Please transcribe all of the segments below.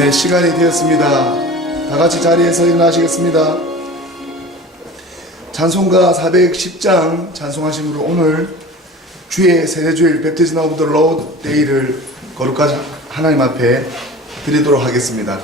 네, 시간이 되었습니다. 다 같이 자리에서 일어나시겠습니다. 찬송가 410장 찬송하심으로 오늘 주의 세례주일 Baptism of the Lord Day를 거룩하신 하나님 앞에 드리도록 하겠습니다.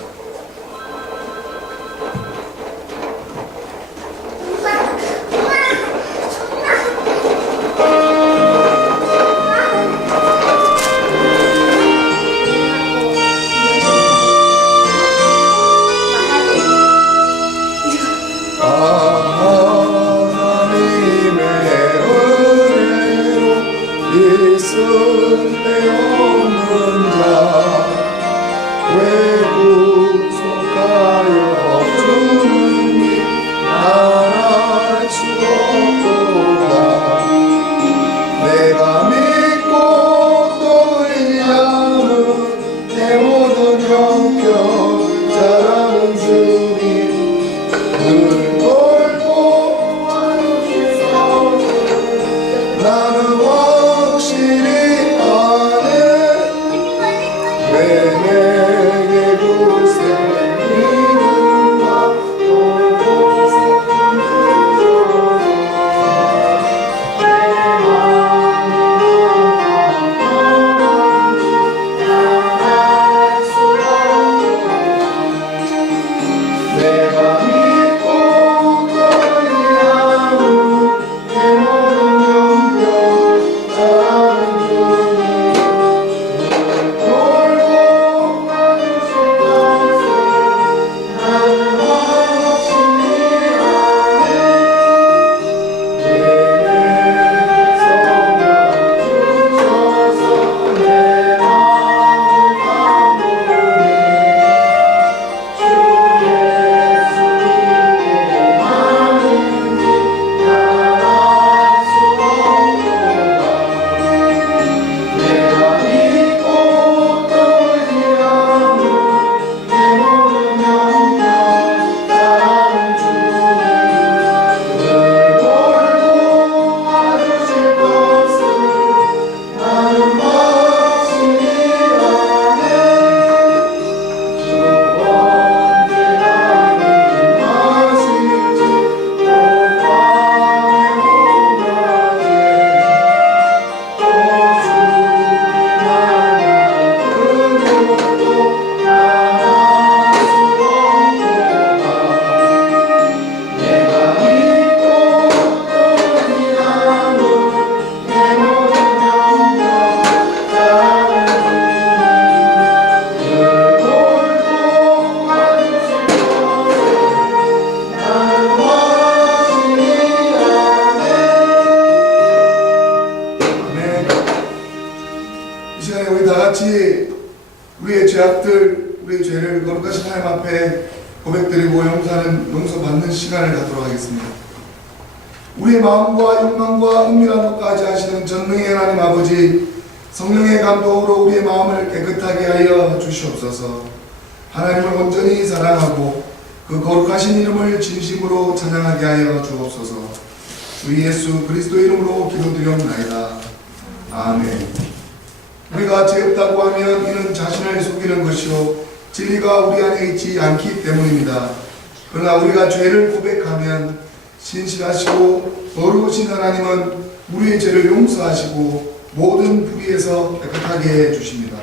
우리의 죄악들, 우리의 죄를 거룩하신 하나님 앞에 고백드리고 용서받는 시간을 갖도록 하겠습니다. 우리의 마음과 욕망과 은밀한 것까지 하시는 전능의 하나님 아버지, 성령의 감동으로 우리의 마음을 깨끗하게 하여 주시옵소서. 하나님을 온전히 사랑하고 그 거룩하신 이름을 진심으로 찬양하게 하여 주옵소서. 주 예수 그리스도 이름으로 기도드리옵나이다. 아멘. 우리가 죄 없다고 하면 이는 자신을 속이는 것이요 진리가 우리 안에 있지 않기 때문입니다. 그러나 우리가 죄를 고백하면 신실하시고 거룩하신 하나님은 우리의 죄를 용서하시고 모든 불의에서 깨끗하게 해주십니다.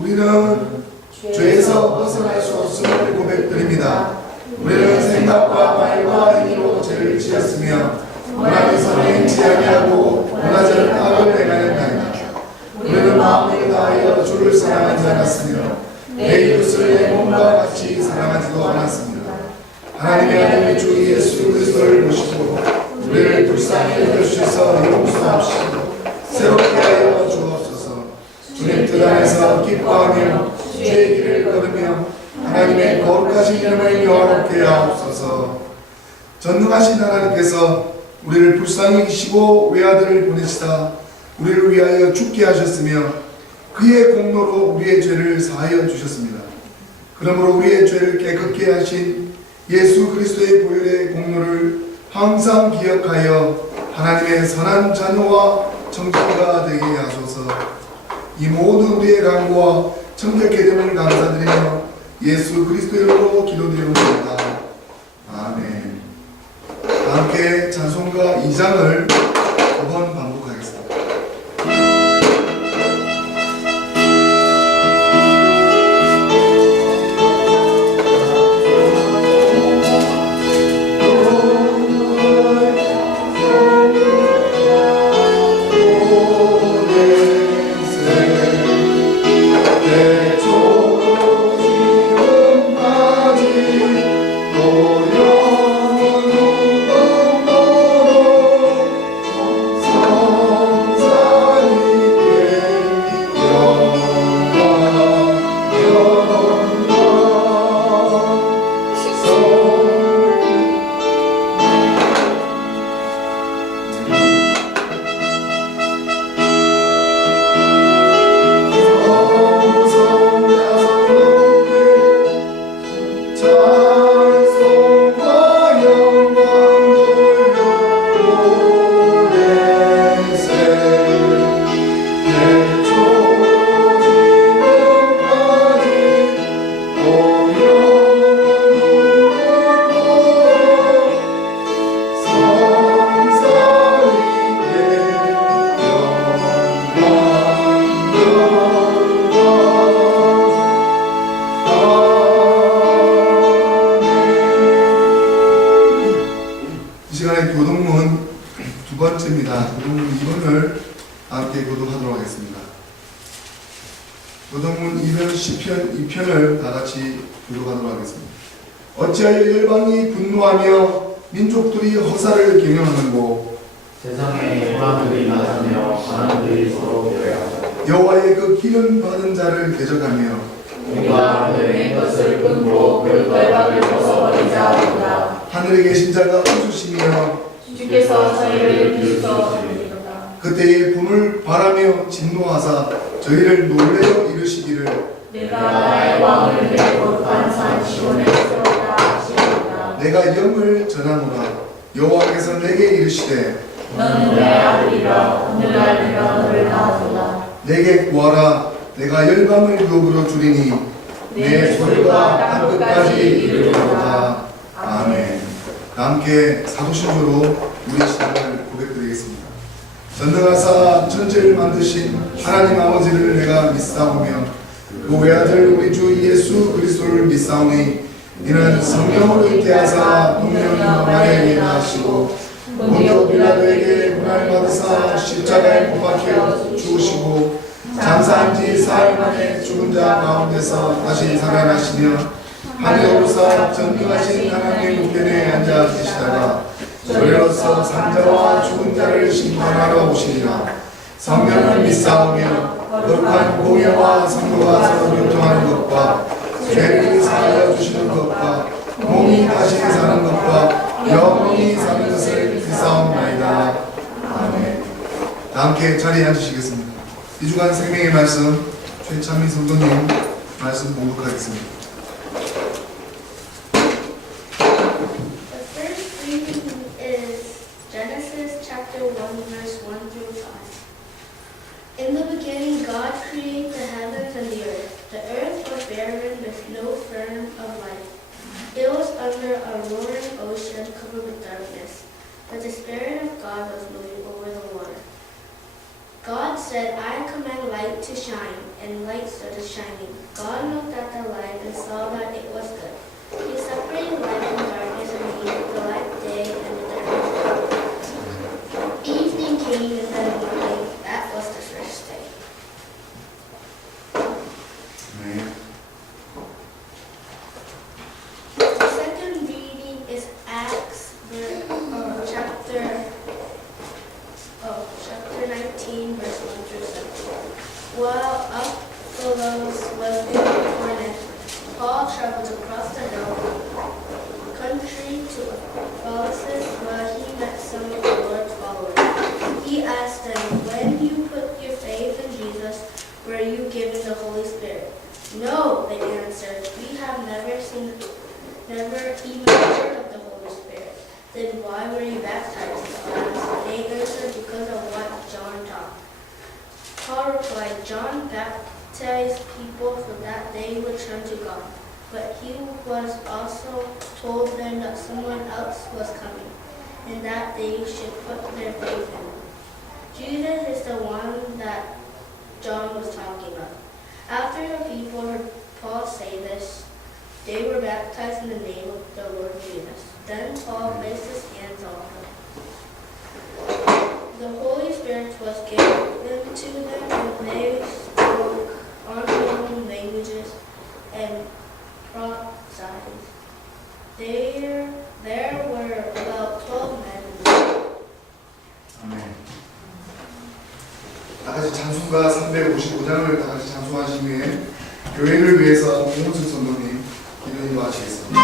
우리는 죄에서 벗어날 수 없음을 고백드립니다. 우리는 생각과 말과 행위로 죄를 지었으며 원하는 선을 행치 아니하고 원하지 않은 악을 행하였나이다. 우리는 마음을 다하여 주를 사랑하지 않았으며 내 이웃을 내 몸과 같이 사랑하지도 않았습니다. 하나님의 아들 주 예수 그리스도를 모시고 우리를 불쌍히 여겨주셔서 용서하시고 새롭게 하여 주옵소서. 주님 뜻 안에서 기뻐하며 주의 길을 걸으며 하나님의 거룩하신 이름을 영화롭게 하옵소서. 전능하신 하나님께서 우리를 불쌍히 여기시고 외아들을 보내시다 우리를 위하여 죽게 하셨으며 그의 공로로 우리의 죄를 사하여 주셨습니다. 그러므로 우리의 죄를 깨끗게 하신 예수 그리스도의 보혈의 공로를 항상 기억하여 하나님의 선한 자녀와 정직가 되게 하소서. 이 모든 우리의 간구와 정결케 됨을 감사드리며 예수 그리스도의 이름으로 기도드리옵나이다. 아멘. 함께 찬송가 2장을 5번 반복하겠습니다. 교동문 2편 10편 2편을 다같이 교독하도록 하겠습니다. 어찌하여 열방이 분노하며 민족들이 허사를 경영하는고 세상에 고난들이 많으며 가난들이 서로 배회하자. 여호와의 그 기름 받은 자를 대적하며 우리가 그의 것을 끊고 그 결박을 벗어버리자 하도다. 하늘에 계신 자가 웃으시며 주께서 저희를 비웃어주리로다. 그때의 분을 바라며 진노하사 저희를 놀래어 이르시기를 내가 나의 왕을 내 거룩한 산 시온에 세웠다 하시리로다. 내가 영을 전하노라. 여호와께서 내게 이르시되 너는 내 아들이라 오늘날 내가 너를 낳았도다. 내게 구하라. 내가 열방을 유업으로 주리니 내 소리가 땅끝까지 이르리로다. 아멘. 함께 사도신조로 우리 신앙을 고백드리겠습니다. 전능하사 천지를 만드신 하나님 아버지를 내가 믿사오며 그 외아들 우리 주 예수 그리스도를 믿사오니 이는 성령으로 잉태하사 동명이와 마리아에게 낳으시고 본디오 빌라도에게 고난을 받으사 십자가에 못 박혀 죽으시고 장사한 지 사흘 만에 죽은 자 가운데서 다시 살아나시며 하늘에 오르사 전능하신 하나님의 우편에 앉아 계시다가 저리로서 산자와 죽은 자를 심판하러 오시리라. 성령을 믿사오며 거룩한 공예와 성도가 서로 교통하는 것과 죄를 사하여 주시는 것과 몸이 다시 사는 것과 영원히 사는 것을 믿사옵나이다. 아멘. 함께 자리에 앉으시겠습니다. 이 주간 생명의 말씀 최찬민 성도님 말씀 봉독하겠습니다. The first reading is Genesis chapter 1 verse 1 through 5. In the beginning God created the heavens and the earth. The earth was barren with no form of life. It was under a roaring ocean covered with darkness, but the Spirit of God was moving over the water. God said, I command light to shine, and light started shining. God looked at the light and saw that it was good. He separated light from darkness, and he made the light day and the darkness night. Evening came and then morning. That was the first day. 네. The second reading is Acts chapter 19, verse 1 through 7. While Apollos was in Corinth, Paul traveled across the hill country to Ephesus, where he met some of the Lord's followers. He asked them, when you put your faith in Jesus, were you given the Holy Spirit? No, they answered. We have never even heard of the Holy Spirit. Then why were you baptized? They answered, because of what John taught. Paul replied, John baptized people so that they would turn to God. But he was also told them that someone else was coming, and that they should put their faith in him. Judas is the one that John was talking about. After the people heard Paul say this, they were baptized in the name of the Lord Jesus. Then Paul placed his hands on them. The Holy Spirit was given to them, and they spoke unknown languages and prophesied. There were about 12 men. 아멘. 다 같이 찬송가 355장을 다 같이 찬송하신 후에 교회를 위해서 공훈숙 선동님 기도 인도하시겠습니다.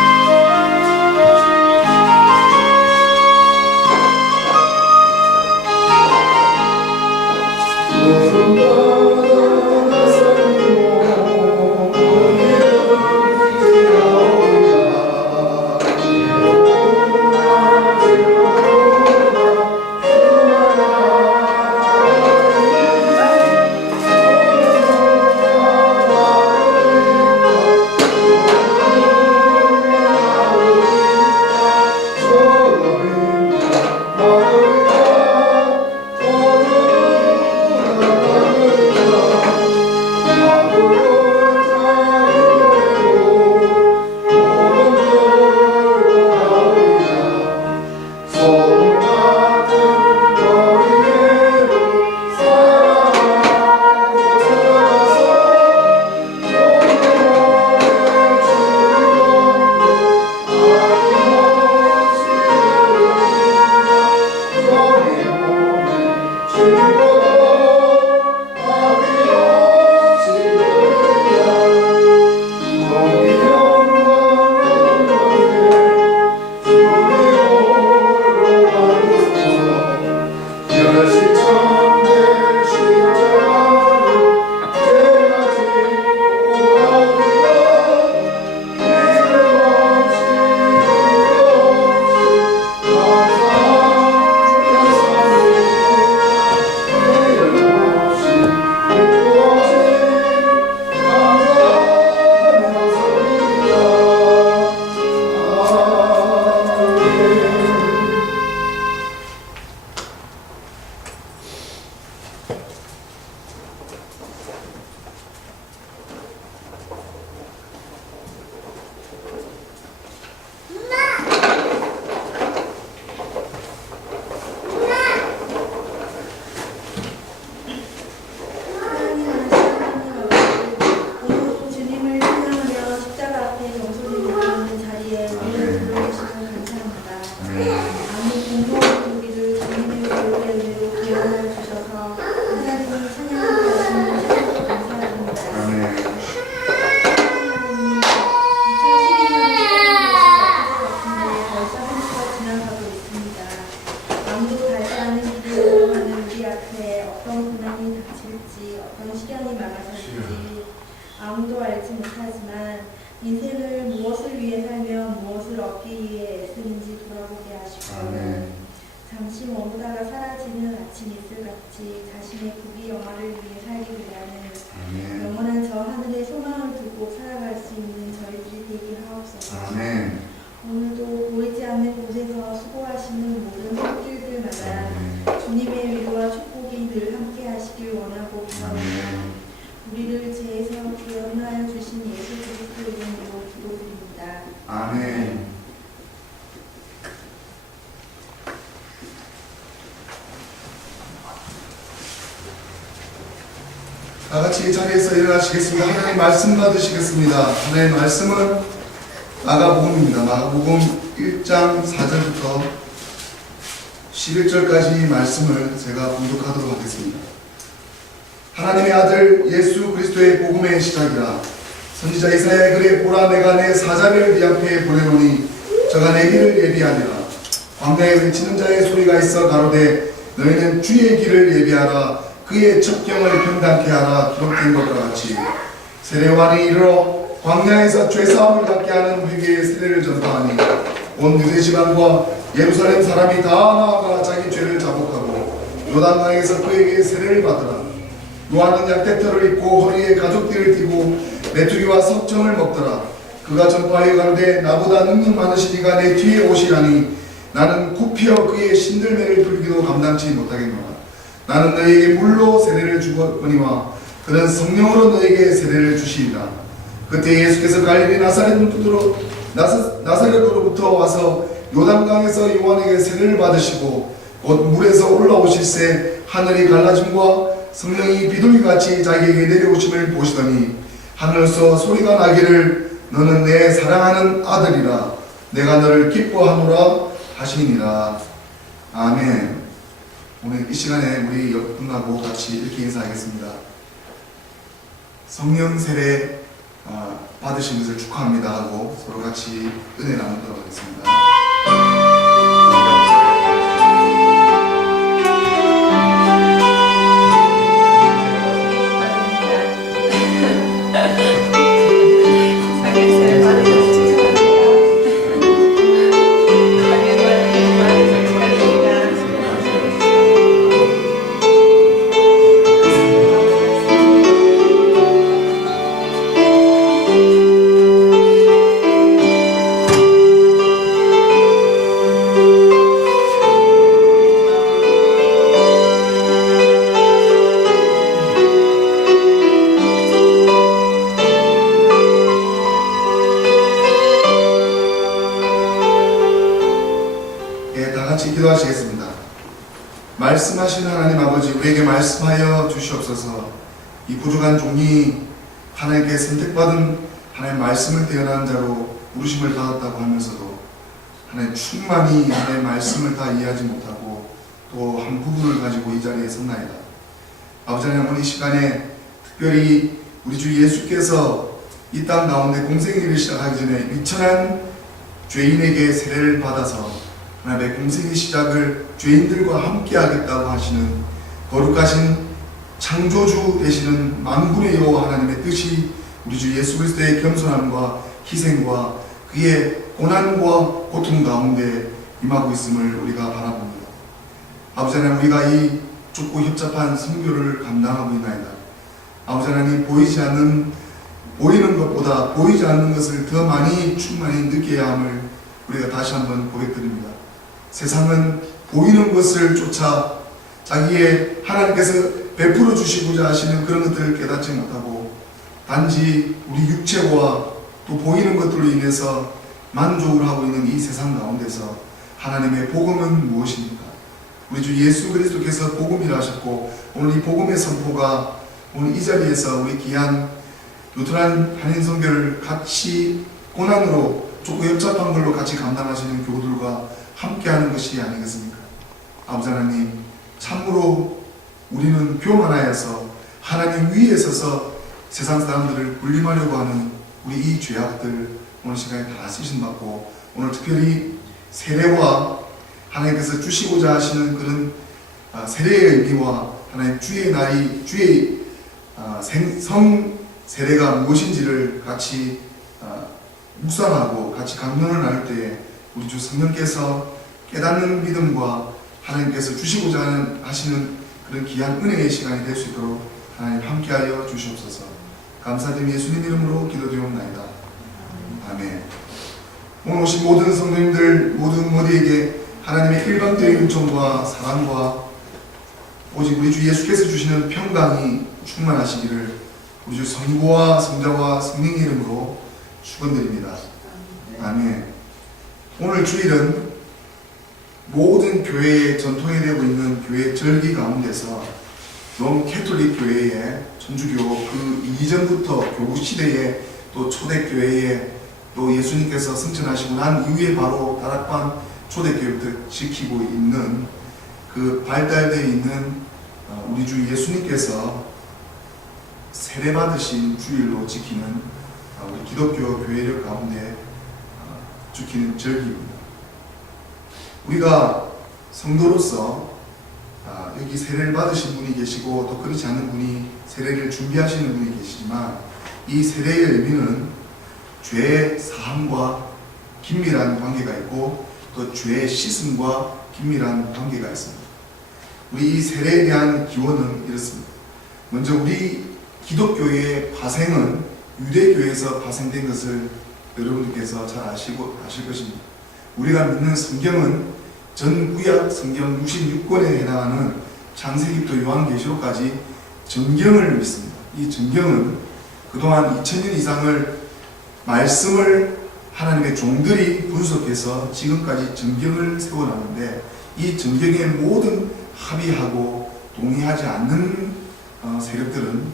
아무도 알지 못하지만 인생을 무엇을 위해 살며 무엇을 얻기 위해 애쓰는지 돌아보게 하시고 아멘. 잠시 머무다가 사라지는 아침 이슬같이 자신의 국위 영화를 위해 살기 위하는 아멘. 영원한 저 하늘에 소망을 두고 살아갈 수 있는 저희들이 되게 하옵소서. 아멘. 오늘도 보이지 않는 곳에서 수고하시는 모든 손길들마다 주님의 위로와 축복이 늘 함께 하시길 원하고 바라옵니다. 우리를 죄에서 구원하여 주신 예수 그리스도 이름으로 기도드립니다. 아멘. 다 같이 자리에서 일어나시겠습니다. 하나님 말씀 받으시겠습니다. 하나님의 말씀은 마가복음입니다. 마가복음 1장 4절부터 11절까지 말씀을 제가 봉독하도록 하겠습니다. 하나님의 아들 예수 그리스도의 복음의 시작이라. 선지자 이사야의 글에 보라 내가 내 사자를 네 앞에 보내노니 저가 내 길을 예비하니라. 광야에 외치는 자의 소리가 있어 가로되 너희는 주의 길을 예비하라. 그의 첩경을 평단케 하라. 기록된 것과 같이 세례요한이 이르러 광야에서 죄사함을 받게 하는 회개의 세례를 전파하니 온 유대 지방과 예루살렘 사람이 다 나아가 자기 죄를 자복하고 요단강에서 그에게 세례를 받으라. 요한은 약대털을 입고 허리에 가죽띠를 띠고 메뚜기와 석청을 먹더라. 그가 전파하여 가로되 나보다 능력 많으신 이가 내 뒤에 오시라니 나는 굽히어 그의 신들매를 풀기도 감당치 못하겠노라. 나는 너희에게 물로 세례를 주거니와 그는 성령으로 너희에게 세례를 주시리라. 그때 예수께서 갈릴리 나사렛으로부터 와서 요단강에서 요한에게 세례를 받으시고 곧 물에서 올라오실새 하늘이 갈라짐과 성령이 비둘기같이 자기에게 내려오심을 보시더니 하늘에서 소리가 나기를 너는 내 사랑하는 아들이라 내가 너를 기뻐하노라 하시니라. 아멘. 오늘 이 시간에 우리 옆분하고 같이 이렇게 인사하겠습니다. 성령 세례 받으신 것을 축하합니다 하고 서로 같이 은혜 나누도록 하겠습니다. 기도하시겠습니다. 말씀하시는 하나님 아버지, 우리에게 말씀하여 주시옵소서. 이 부족한 종이 하나님께 선택받은 하나님 말씀을 대언하는 자로 부르심을 받았다고 하면서도 하나님 충만히 하나님의 말씀을 다 이해하지 못하고 또 한 부분을 가지고 이 자리에 섰나이다. 아버지 하나님, 이 시간에 특별히 우리 주 예수께서 이 땅 가운데 공생애를 시작하기 전에 미천한 죄인에게 세례를 받아서 하나님의 공생의 시작을 죄인들과 함께 하겠다고 하시는 거룩하신 창조주 되시는 만군의 여호와 하나님의 뜻이 우리 주 예수 그리스도의 겸손함과 희생과 그의 고난과 고통 가운데 임하고 있음을 우리가 바라봅니다. 아버지 하나님, 우리가 이 좁고 협잡한 선교를 감당하고 있나이다. 아버지 하나님, 보이는 것보다 보이지 않는 것을 더 많이 충만히 느껴야 함을 우리가 다시 한번 고백드립니다. 세상은 보이는 것을 쫓아 자기의 하나님께서 베풀어 주시고자 하시는 그런 것들을 깨닫지 못하고 단지 우리 육체와 또 보이는 것들로 인해서 만족을 하고 있는 이 세상 가운데서 하나님의 복음은 무엇입니까? 우리 주 예수 그리스도께서 복음이라 하셨고 오늘 이 복음의 선포가 오늘 이 자리에서 우리 귀한 루트란 한인 선교를 같이 고난으로 좁고 협잡한 걸로 같이 감당하시는 교우들과 함께하는 것이 아니겠습니까? 아버지 하나님, 참으로 우리는 교만하여서 하나님 위에 서서 세상 사람들을 군림하려고 하는 우리 이 죄악들 오늘 시간에 다 쓰신받고 오늘 특별히 세례와 하나님께서 주시고자 하시는 그런 세례의 의미와 하나님 주의 날이 주의 성 세례가 무엇인지를 같이 묵상하고 같이 강론을 나눌 때에 우리 주 성령께서 깨닫는 믿음과 하나님께서 주시고자 하시는 그런 귀한 은혜의 시간이 될 수 있도록 하나님 함께하여 주시옵소서. 감사드리며 예수님 이름으로 기도드리옵나이다. 아멘. 오늘 오신 모든 성도님들 모든 모두에게 하나님의 일방적인 은총과 사랑과 오직 우리 주 예수께서 주시는 평강이 충만하시기를 우리 주 성부와 성자와 성령의 이름으로 축원드립니다. 아멘. 오늘 주일은 모든 교회의 전통이 되고 있는 교회 절기 가운데서 롬 캐톨릭 교회의 천주교 그 이전부터 교구 시대에 또 초대교회에 또 예수님께서 승천하시고 난 이후에 바로 다락방 초대교회부터 지키고 있는 그 발달되어 있는 우리 주 예수님께서 세례받으신 주일로 지키는 우리 기독교 교회력 가운데 지키는 절기입니다. 우리가 성도로서 여기 세례를 받으신 분이 계시고 또 그렇지 않은 분이 세례를 준비하시는 분이 계시지만 이 세례의 의미는 죄의 사함과 긴밀한 관계가 있고 또 죄의 씻음과 긴밀한 관계가 있습니다. 우리 이 세례에 대한 기원은 이렇습니다. 먼저 우리 기독교의 파생은 유대교에서 파생된 것을 여러분들께서 잘 아실 것입니다. 우리가 믿는 성경은 전 구약 성경 66권에 해당하는 창세기부터 요한계시록까지 전경을 믿습니다. 이 전경은 그동안 2000년 이상을 말씀을 하나님의 종들이 분석해서 지금까지 전경을 세워놨는데 이 전경의 모든 합의하고 동의하지 않는 세력들은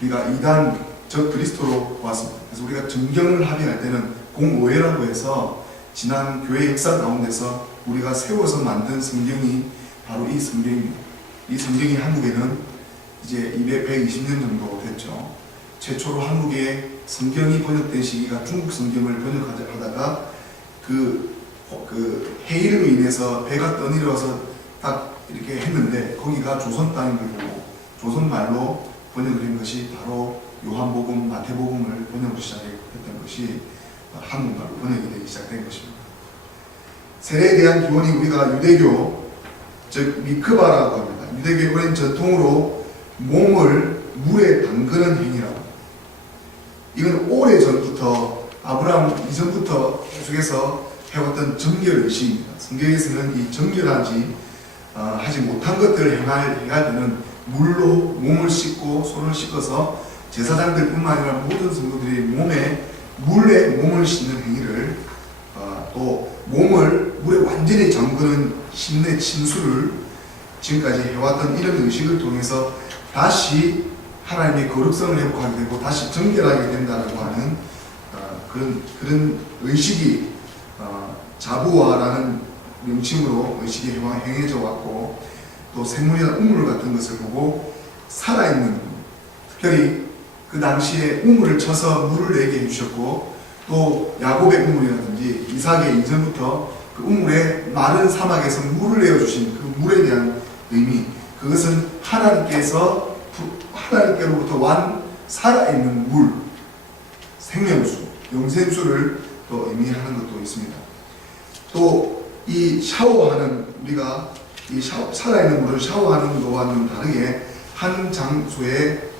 우리가 이단 적 그리스도로 왔습니다. 그래서 우리가 전경을 합의할 때는 공오회라고 해서 지난 교회 역사 가운데서 우리가 세워서 만든 성경이 바로 이 성경입니다. 이 성경이 한국에는 이제 120년 정도 됐죠. 최초로 한국에 성경이 번역된 시기가 중국 성경을 번역하다가 그 해일로 인해서 배가 떠내려와서 딱 이렇게 했는데 거기가 조선 땅인 걸 보고 조선 말로 번역을 한 것이 바로 요한복음, 마태복음을 번역으로 시작했던 것이 한국말로 번역이 되기 시작된 것입니다. 세례에 대한 기원이 우리가 유대교, 즉 미크바라고 합니다. 유대교의 오랜 전통으로 몸을 물에 담그는 행위라고. 이건 오래전부터 아브라함 이전부터 계속해서 해왔던 정결의식입니다. 성경에서는 이 정결하지 하지 못한 것들을 행할 때는 물로 몸을 씻고 손을 씻어서 제사장들 뿐만 아니라 모든 성도들이 물에 몸을 씻는 행위를 또 몸을 물에 완전히 잠그는 신의 침수를 지금까지 해왔던 이런 의식을 통해서 다시 하나님의 거룩성을 회복하게 되고 다시 정결하게 된다고 하는 그런 의식이 자부화라는 명칭으로 의식이 행해져 왔고 또 생물이나 우물 같은 것을 보고 살아있는, 특별히 그 당시에 우물을 쳐서 물을 내게 해주셨고 또 야곱의 우물이라든지 이삭의 이전부터 그 우물에 마른 사막에서 물을 내어주신 그 물에 대한 의미, 그것은 하나님께로부터 완 살아있는 물, 생명수, 영생수를 또 의미하는 것도 있습니다. 또 이 샤워하는, 우리가 이 살아있는 물을 샤워하는 것과는 다르게 한 장소에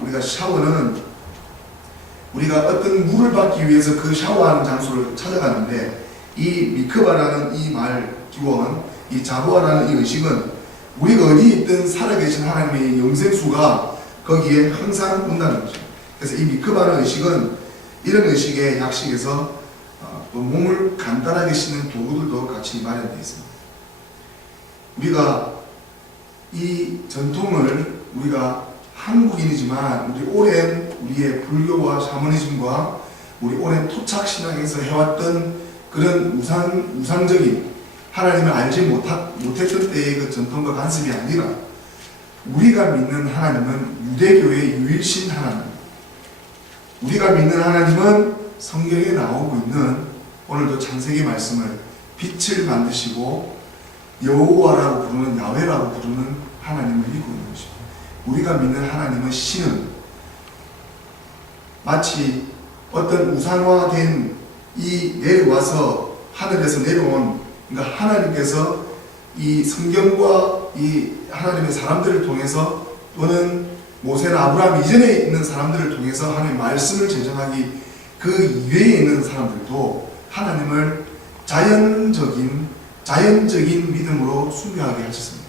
우리가 샤워는 우리가 어떤 물을 받기 위해서 그 샤워하는 장소를 찾아가는데 이 미크바라는 이 말 기원, 이 자부화라는 이 의식은 우리가 어디에 있든 살아계신 하나님의 영생수가 거기에 항상 온다는 거죠. 그래서 이 미크바라는 의식은 이런 의식의 약식에서 또 몸을 간단하게 씻는 도구들도 같이 마련되어 있습니다. 우리가 이 전통을 우리가 한국인이지만 우리 오랜 우리의 불교와 샤머니즘과 우리 오랜 토착 신앙에서 해왔던 그런 우상적인 하나님을 알지 못했던 때의 그 전통과 관습이 아니라 우리가 믿는 하나님은 유대교의 유일신 하나님, 우리가 믿는 하나님은 성경에 나오고 있는 오늘도 창세기 말씀을 빛을 만드시고 여호와라고 부르는 야훼라고 부르는 하나님을 믿고 있는 것입니다. 우리가 믿는 하나님은 신은 마치 어떤 우상화된 이 내려와서 하늘에서 내려온, 그러니까 하나님께서 이 성경과 이 하나님의 사람들을 통해서 또는 모세나 아브라함 이전에 있는 사람들을 통해서 하나님의 말씀을 제정하기 그 이외에 있는 사람들도 하나님을 자연적인 믿음으로 숭배하게 하셨습니다.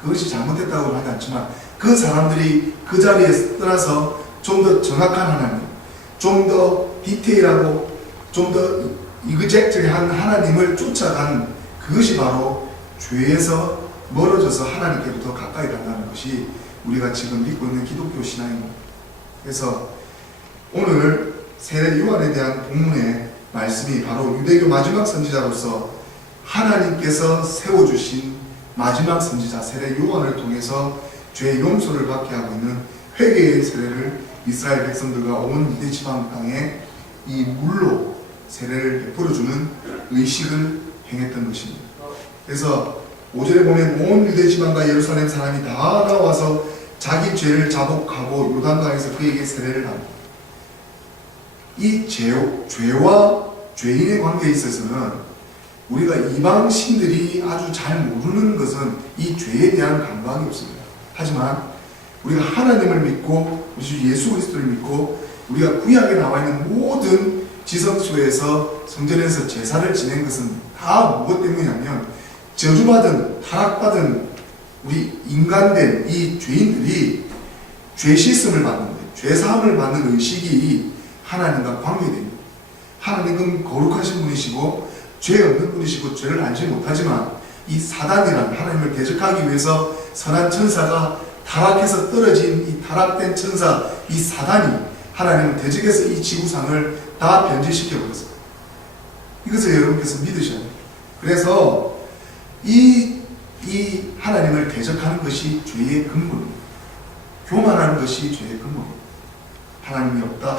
그것이 잘못됐다고 하지 않지만 그 사람들이 그 자리에 떠나서 좀 더 정확한 하나님, 좀 더 디테일하고 좀 더 이그젝트한 하나님을 쫓아간 그것이 바로 죄에서 멀어져서 하나님께로부터 가까이 간다는 것이 우리가 지금 믿고 있는 기독교 신앙입니다. 그래서 오늘 세례 요한에 대한 본문의 말씀이 바로 유대교 마지막 선지자로서 하나님께서 세워주신 마지막 선지자 세례 요한을 통해서 죄 용서를 받게 하고 있는 회개의 세례를 이스라엘 백성들과 온 유대 지방 땅에 이 물로 세례를 베풀어주는 의식을 행했던 것입니다. 그래서 5절에 보면 온 유대 지방과 예루살렘 사람이 다 나와서 자기 죄를 자복하고 요단강에서 그에게 세례를 합니다. 이 죄와 죄인의 관계에 있어서는 우리가 이방신들이 아주 잘 모르는 것은 이 죄에 대한 감각이 없습니다. 하지만 우리가 하나님을 믿고 우리 주 예수 그리스도를 믿고 우리가 구약에 나와 있는 모든 지성소에서 성전에서 제사를 지낸 것은 다 무엇 때문이냐면 저주받은 타락받은 우리 인간된 이 죄인들이 죄 씻음을 받는 거예요. 죄 사함을 받는 의식이 하나님과 관계됩니다. 하나님은 거룩하신 분이시고 죄 없는 분이시고 죄를 알지 못하지만 이 사단이란 하나님을 대적하기 위해서 선한 천사가 타락해서 떨어진 이 타락된 천사 이 사단이 하나님을 대적해서 이 지구상을 다 변질시켜 버렸어요. 이것을 여러분께서 믿으셔야 돼요. 그래서 이 하나님을 대적하는 것이 죄의 근본입니다. 교만하는 것이 죄의 근본입니다. 하나님이 없다.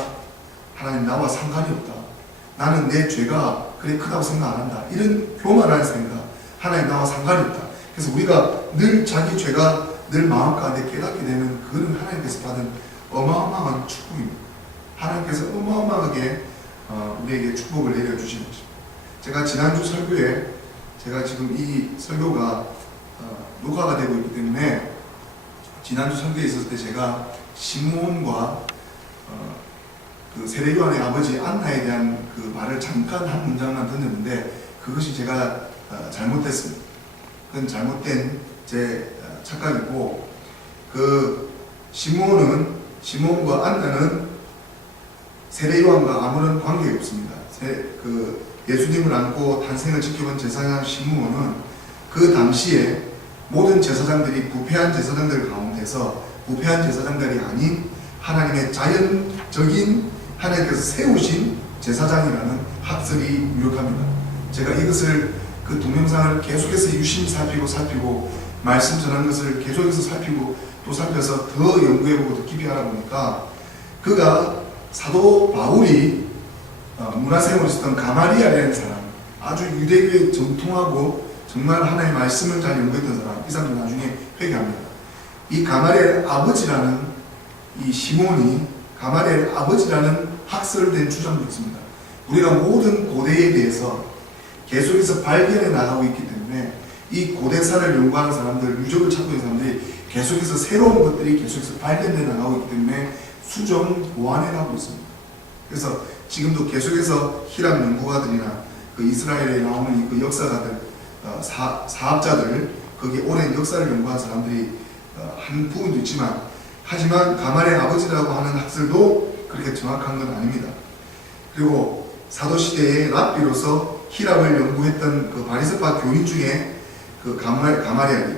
하나님 나와 상관이 없다. 나는 내 죄가 그래 크다고 생각 안 한다. 이런 교만한 생각. 하나님 나와 상관이 없다. 그래서 우리가 늘 자기 죄가 늘 마음 가운데 깨닫게 되면 그는 하나님께서 받은 어마어마한 축복입니다. 하나님께서 어마어마하게 우리에게 축복을 내려주시는 것입니다. 제가 지난주 설교에 제가 지금 이 설교가 녹화가 되고 있기 때문에 지난주 설교에 있었을 때 제가 시므온과 그 세례 요한의 아버지 안나에 대한 그 말을 잠깐 한 문장만 던졌는데 그것이 제가 잘못됐습니다. 그건 잘못된 제 착각이고 그 시므온과 안나는 세례 요한과 아무런 관계가 없습니다. 그 예수님을 안고 탄생을 지켜본 제사장 시므온은 그 당시에 모든 제사장들이 부패한 제사장들 가운데서 부패한 제사장들이 아닌 하나님의 자연적인 하나님께서 세우신 제사장이라는 학설이 유력합니다. 제가 이것을 그 동영상을 계속해서 유심히 살피고 말씀 전하는 것을 계속해서 살피고 또 살펴서 더 연구해보고 더 깊이 알아보니까 그가 사도 바울이 문화생활을 했던 가마리아라는 사람, 아주 유대교에 정통하고 정말 하나님의 말씀을 잘 연구했던 사람, 이 사람도 나중에 회개합니다. 이 가마리아의 아버지라는 이 시몬이 가마리아의 아버지라는 학설된 주장도 있습니다. 우리가 모든 고대에 대해서 계속해서 발견해 나가고 있기 때문에 이 고대사를 연구하는 사람들, 유적을 찾고 있는 사람들이 계속해서 새로운 것들이 계속해서 발견해 나가고 있기 때문에 수정 보완해 나가고 있습니다. 그래서 지금도 계속해서 히람 연구가들이나 그 이스라엘에 나오는 그 역사가들, 사학자들, 거기에 오랜 역사를 연구한 사람들이 한 부분도 있지만, 하지만 가말의 아버지라고 하는 학설도 그렇게 정확한 건 아닙니다. 그리고 사도시대의 랍비로서 히랍을 연구했던 그 바리새파 교인 중에 그 가말리아리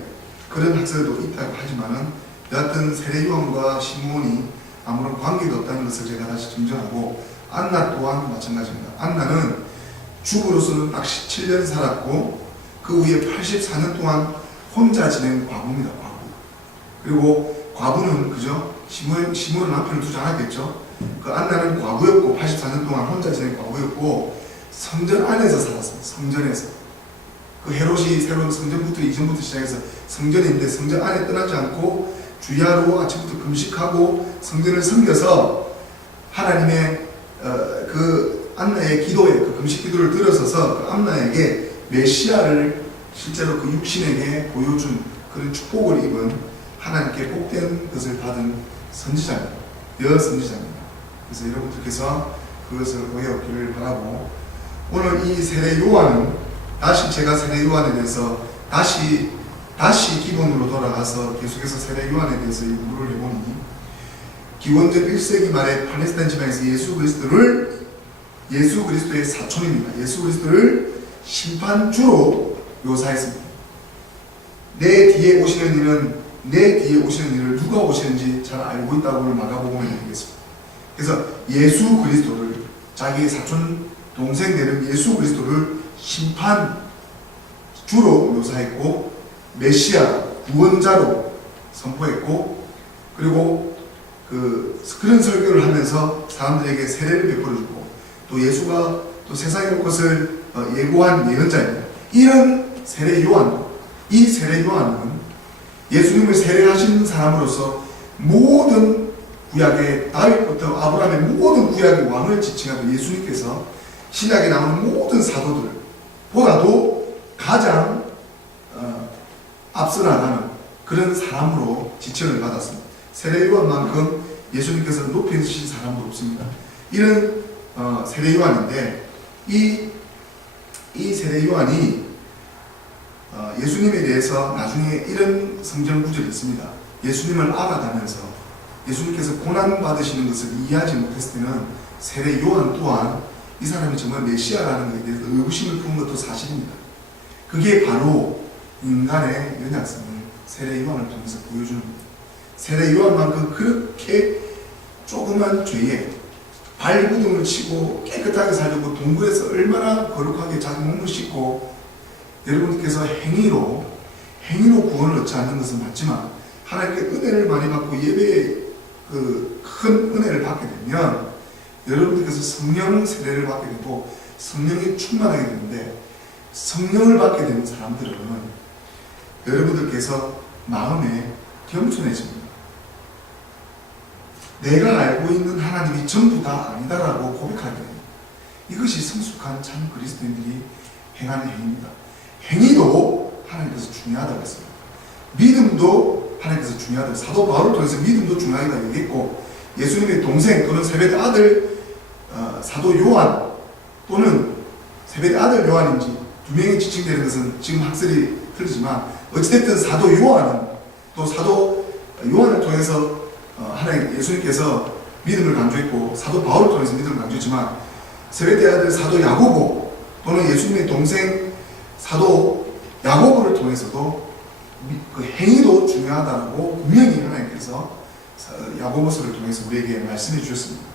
그런 학설도 있다고 하지만은 여하튼 세례 요한과 시므온이 아무런 관계가 없다는 것을 제가 다시 증정하고, 안나 또한 마찬가지입니다. 안나는 주부로서는 딱 17년 살았고 그 후에 84년 동안 혼자 지낸 과부입니다. 과부. 그리고 과부는 그죠? 시므온은 남편을 두지 않았겠죠? 그 안나는 과부였고 84년 동안 혼자 지낸 과부였고 성전 안에서 살았습니다. 성전에서. 그 헤롯이 새로운 성전부터 이전부터 시작해서 성전에 있는데 성전 안에 떠나지 않고 주야로 아침부터 금식하고 성전을 섬겨서 하나님의 그 안나의 기도에 그 금식 기도를 들어서서 그 안나에게 메시아를 실제로 그 육신에게 보여준 그런 축복을 입은 하나님께 복된 것을 받은 선지자입니다. 여선지자입니다. 그래서 여러분들께서 그것을 오해 없기를 바라고, 오늘 이 세례 요한은 다시 제가 세례 요한에 대해서 다시 기본으로 돌아가서 계속해서 세례 요한에 대해서 연구를 해보니, 기원전 1세기 말에 팔레스타인 지방에서 예수 그리스도의 사촌입니다. 예수 그리스도를 심판주로 묘사했습니다. 내 뒤에 오시는 이를 누가 오시는지 잘 알고 있다고 마가복음에 얘기했습니다. 그래서 예수 그리스도를, 자기의 사촌 동생 되는 예수 그리스도를 심판주로 묘사했고 메시아 구원자로 선포했고, 그리고 그런 설교를 하면서 사람들에게 세례를 베풀어주고, 또 예수가 또 세상에 올 것을 예고한 예언자입니다. 이런 세례 요한, 이 세례 요한은 예수님을 세례하신 사람으로서 모든 구약의 다윗부터 아브라함의 모든 구약의 왕을 지칭하던 예수님께서 신약에 나오는 모든 사도들보다도 가장 앞서 나가는 그런 사람으로 지칭을 받았습니다. 세례요한만큼 예수님께서 높이신 사람도 없습니다. 이런 세례요한인데 이 세례요한이 예수님에 대해서 나중에 이런 성경 구절이 있습니다. 예수님을 알아가면서 예수님께서 고난받으시는 것을 이해하지 못했을 때는 세례요한 또한 이 사람이 정말 메시아라는 것에 대해서 의구심을 품은 것도 사실입니다. 그게 바로 인간의 연약성을 세례요한을 통해서 보여주는 겁니다. 세례요한만큼 그렇게 조그만 죄에 발구둥을 치고 깨끗하게 살려고 동굴에서 얼마나 거룩하게 자기 몸을 씻고 여러분께서 행위로 구원을 얻지 않는 것은 맞지만 하나님께 은혜를 많이 받고 예배에 큰 은혜를 받게 되면 여러분들께서 성령 세례를 받게 되고 성령이 충만하게 되는데 성령을 받게 되는 사람들은 여러분들께서 마음에 겸손해집니다. 내가 알고 있는 하나님이 전부 다 아니다라고 고백하게 됩니다. 이것이 성숙한 참 그리스도인들이 행하는 행위입니다. 행위도 하나님께서 중요하다고 했습니다. 믿음도 하나님께서 중요하다고, 사도 바울을 통해서 믿음도 중요하다고 얘기했고, 예수님의 동생 또는 세베대 아들 사도 요한 또는 세베대 아들 요한인지 두 명이 지칭되는 것은 지금 학설이 틀리지만 어찌됐든 사도 요한은 또 사도 요한을 통해서 하나님 예수님께서 믿음을 강조했고 사도 바울을 통해서 믿음을 강조했지만 세베대 아들 사도 야고보 또는 예수님의 동생 사도 야고보를 통해서도 그 행위도 중요하다고 분명히 하나님께서 야고보서를 통해서 우리에게 말씀해 주셨습니다.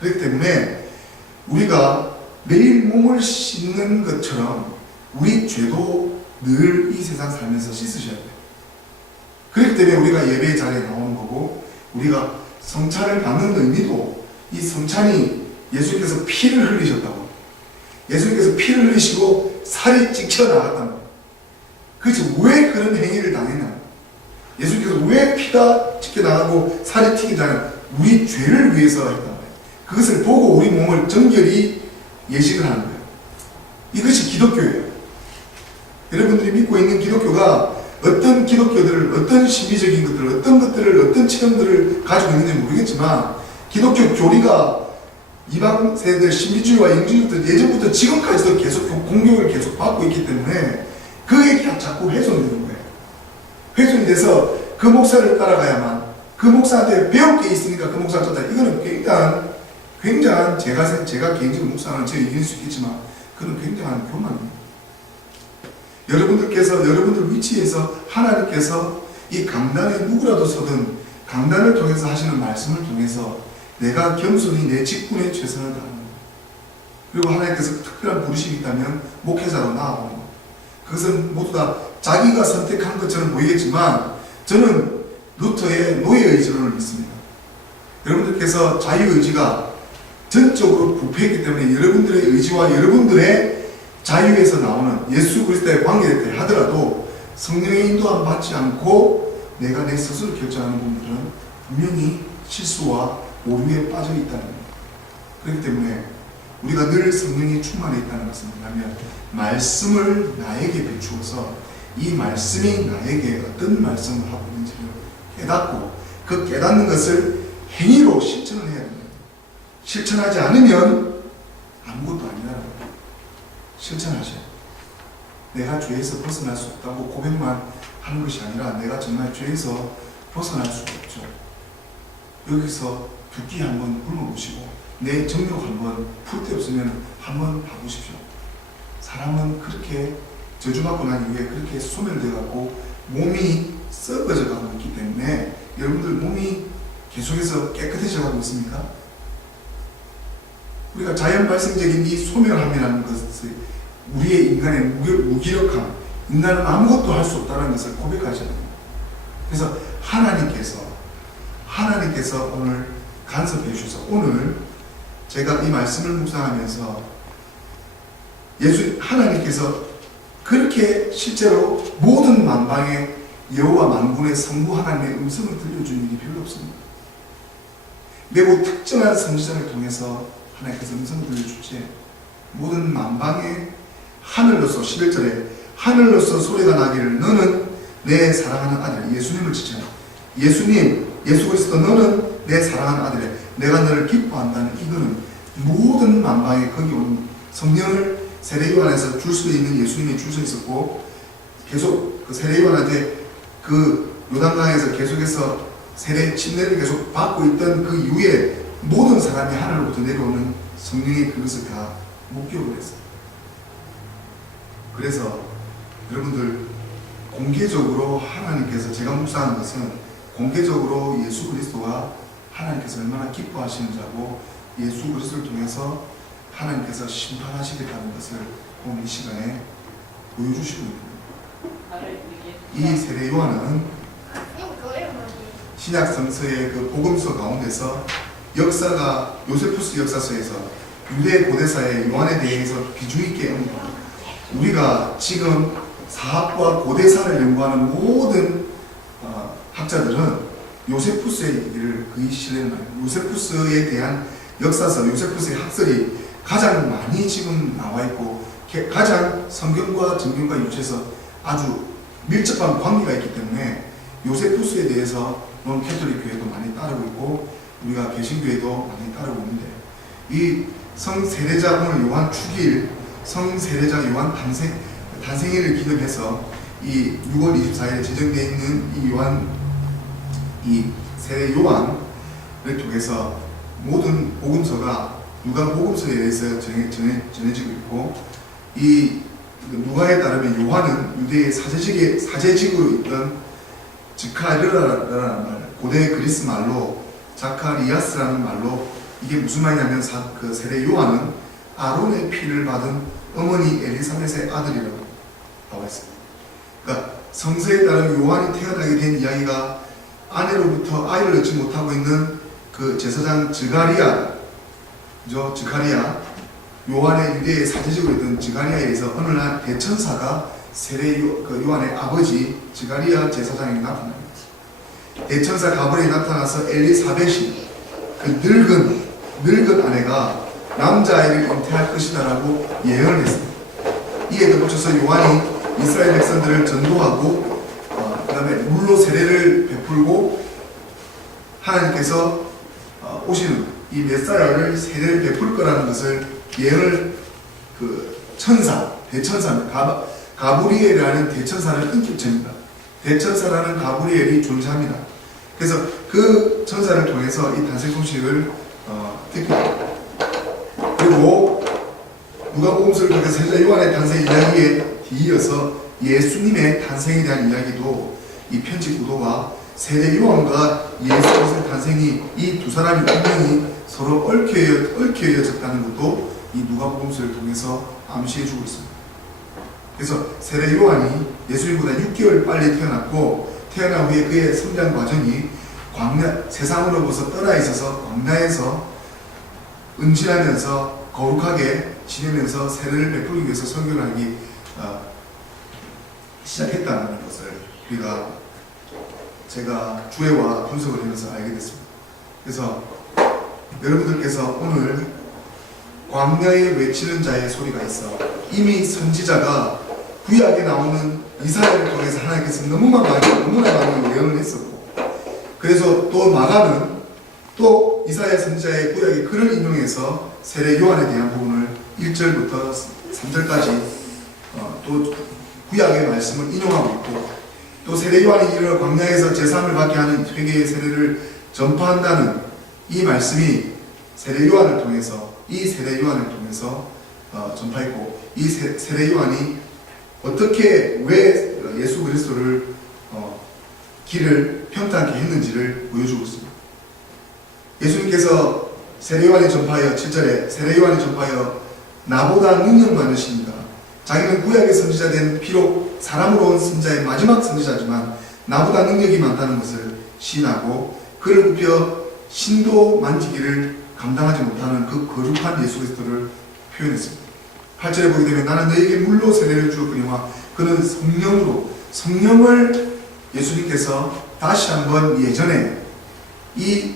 그렇기 때문에 우리가 매일 몸을 씻는 것처럼 우리 죄도 늘 이 세상 살면서 씻으셔야 돼요. 그렇기 때문에 우리가 예배 자리에 나오는 거고 우리가 성찬을 받는 의미도 이 성찬이 예수님께서 피를 흘리셨다고, 예수님께서 피를 흘리시고 살이 찢겨 나갔다는 거예요. 그래서 왜 그런 행위를 당했냐, 예수님께서 왜 피가 찢겨 나가고 살이 튀기냐면 우리 죄를 위해서 했단 말이에요. 그것을 보고 우리 몸을 정결히 예식을 하는 거예요. 이것이 기독교예요. 여러분들이 믿고 있는 기독교가 어떤 기독교들을, 어떤 신비적인 것들을, 어떤 것들을, 어떤 체험들을 가지고 있는지 모르겠지만 기독교 교리가 이방 세대들 신비주의와 영주의부터 예전부터 지금까지도 계속 공격을 계속 받고 있기 때문에 그게 자꾸 훼손이 되는 거예요. 훼손이 돼서 그 목사를 따라가야만, 그 목사한테 배울 게 있으니까 그 목사를 따라. 이거는 굉장한 제가 개인적으로 목사는 제가 이길 수 있겠지만 그건 굉장한 교만입니다. 여러분들 위치에서 하나님께서 이 강단에 누구라도 서든 강단을 통해서 하시는 말씀을 통해서 내가 겸손히 내 직분에 최선을 다하는 것, 그리고 하나님께서 특별한 부르심이 있다면 목회자로 나아가는 것, 그것은 모두 다 자기가 선택한 것처럼 보이겠지만 저는 루터의 노예의지론을 믿습니다. 여러분들께서 자유의지가 전적으로 부패했기 때문에 여러분들의 의지와 여러분들의 자유에서 나오는 예수 그리스도의 관계될 때 하더라도 성령의 인도함 받지 않고 내가 내 스스로 결정하는 분들은 분명히 실수와 오류에 빠져 있다는 겁니다. 그렇기 때문에 우리가 늘 성령이 충만해 있다는 것은 뭐냐면 말씀을 나에게 비추어서 이 말씀이 나에게 어떤 말씀을 하고 있는지를 깨닫고 그 깨닫는 것을 행위로 실천을 해야 됩니다. 실천하지 않으면 아무것도 아니라는 거예요. 실천하셔야 돼요. 내가 죄에서 벗어날 수 없다고 고백만 하는 것이 아니라 내가 정말 죄에서 벗어날 수가 없죠. 여기서 붓기 한번 굶어보시고 내 정욕 한번 풀 데 없으면 한번 봐보십시오. 사람은 그렇게 저주받고 난 이후에 그렇게 소멸되어가고 몸이 썩어져 가고 있기 때문에 여러분들 몸이 계속해서 깨끗해져 가고 있습니까? 우리가 자연 발생적인 이 소멸함이라는 것을 우리의 인간의 무기력함, 인간은 아무것도 할 수 없다는 것을 고백하셔야 됩니다. 그래서 하나님께서 오늘 간섭해 주셔서 오늘 제가 이 말씀을 묵상하면서 하나님께서 그렇게 실제로 모든 만방의 여호와 만군의 성부 하나님의 음성을 들려주는 일이 별로 없습니다. 매우 특정한 선지자를 통해서 하나님께서 음성을 들려주지 모든 만방의 하늘로서 11절에 하늘로서 소리가 나기를 너는 내 사랑하는 아들 예수님을 지칭하라. 예수님 예수 그리스도 너는 내 사랑하는 아들이야. 내가 너를 기뻐한다는 이거는 모든 만방에 거기 온 성령을 세례요한에서 줄 수 있는 예수님이 줄 수 있었고 계속 그 세례요한한테 그 요단강에서 계속해서 세례 침례를 계속 받고 있던 그 이후에 모든 사람이 하늘로부터 내려오는 성령의 그것을 다 목격을 했어요. 그래서 여러분들 공개적으로 하나님께서 제가 묵상한 것은 공개적으로 예수 그리스도가 하나님께서 얼마나 기뻐하시는 자고 예수 그리스도를 통해서 하나님께서 심판하시겠다는 것을 오늘 이 시간에 보여주시고 있습니다. 이 세례 요한은 신약 성서의 그 복음서 가운데서 역사가 요세푸스 역사서에서 유대 고대사의 요한에 대해서 비중 있게 언급합니다. 우리가 지금 사학과 고대사를 연구하는 모든 학자들은 요세푸스의 얘기를 거의 신뢰를 해요. 요세푸스에 대한 역사서, 요세푸스의 학설이 가장 많이 지금 나와 있고 가장 성경과 정경과 유체에서 아주 밀접한 관계가 있기 때문에 요세푸스에 대해서 로마 캐톨릭 교회도 많이 따르고 있고 우리가 개신교회도 많이 따르고 있는데 이 성세례자 오늘 요한 축일 성세례자 요한 탄생일을 기념해서 이 6월 24일에 제정되어 있는 이 요한 이 세례 요한을 통해서 모든 복음서가 누가 복음서에 의해서 전해지고 있고 이 누가에 따르면 요한은 유대의 사제직으로 있던 즈카르라는 말, 고대 그리스 말로 자카리아스라는 말로 이게 무슨 말이냐면 그 세례 요한은 아론의 피를 받은 어머니 엘리사벳의 아들이라고 나와 있습니다. 그러니까 성서에 따르면 요한이 태어나게 된 이야기가 아내로부터 아이를 얻지 못하고 있는 그 제사장 즈가리아, 그죠? 즈가리아, 요한의 유대의 사제직으로 있던 즈가리아에 의해서 어느 날 대천사가 요한의 아버지 즈가리아 제사장에게 나타납니다. 대천사 가브리엘이 나타나서 엘리사벳이 그 늙은 아내가 남자아이를 잉태할 것이다라고 예언을 했습니다. 이에 덧붙여서 요한이 이스라엘 백성들을 전도하고 그 다음에 물로 세례를 베풀고 하나님께서 오시는 이 메사야를 세례를 베풀 거라는 것을 예언을 그 대천사입니다. 가브리엘이라는 대천사는 인격체입니다. 대천사라는 가브리엘이 존재합니다. 그래서 그 천사를 통해서 이 탄생 소식을 듣게 됩니다. 그리고 누가복음서를 통해서 세례자 요한의 탄생 이야기에 이어서 예수님의 탄생에 대한 이야기도 이 편지 구도가 세례 요한과 예수 그리스도의 탄생이 이 두 사람의 운명이 서로 얽혀졌다는 것도 이 누가복음서를 통해서 암시해주고 있습니다. 그래서 세례 요한이 예수님보다 6개월 빨리 태어났고 태어난 후에 그의 성장 과정이 세상으로부터 떠나 있어서 광야에서 은신하면서 거룩하게 지내면서 세례를 베풀기 위해서 선교하기 시작했다는 것을 제가 주회와 분석을 하면서 알게 됐습니다. 그래서 여러분들께서 오늘 광야에 외치는 자의 소리가 있어 이미 선지자가 구약에 나오는 이사야를 통해서 하나님께서 너무나 많이 예언을 했었고 그래서 또 마가는 또 이사야 선지자의 구약의 글을 인용해서 세례 요한에 대한 부분을 1절부터 3절까지 또 구약의 말씀을 인용하고 있고 또 세례 요한이 이르러 광야에서 제3을 받게 하는 회개의 세례를 전파한다는 이 말씀이 세례 요한을 통해서 전파했고 이 세례 요한이 어떻게 왜 예수 그리스도를 길을 평탄케 했는지를 보여주고 있습니다. 예수님께서 세례 요한이 전파하여 7절에 세례 요한이 전파하여 나보다 능력 많으십니다. 자기는 구약의 선지자 된 비록 사람으로 온 선지자의 마지막 선지자지만 나보다 능력이 많다는 것을 시인하고 그를 굽혀 신도 만지기를 감당하지 못하는 그 거룩한 예수 그리스도를 표현했습니다. 8절에 보게 되면 나는 너에게 물로 세례를 주었거니와 그는 성령을 예수님께서 다시 한번 예전에 이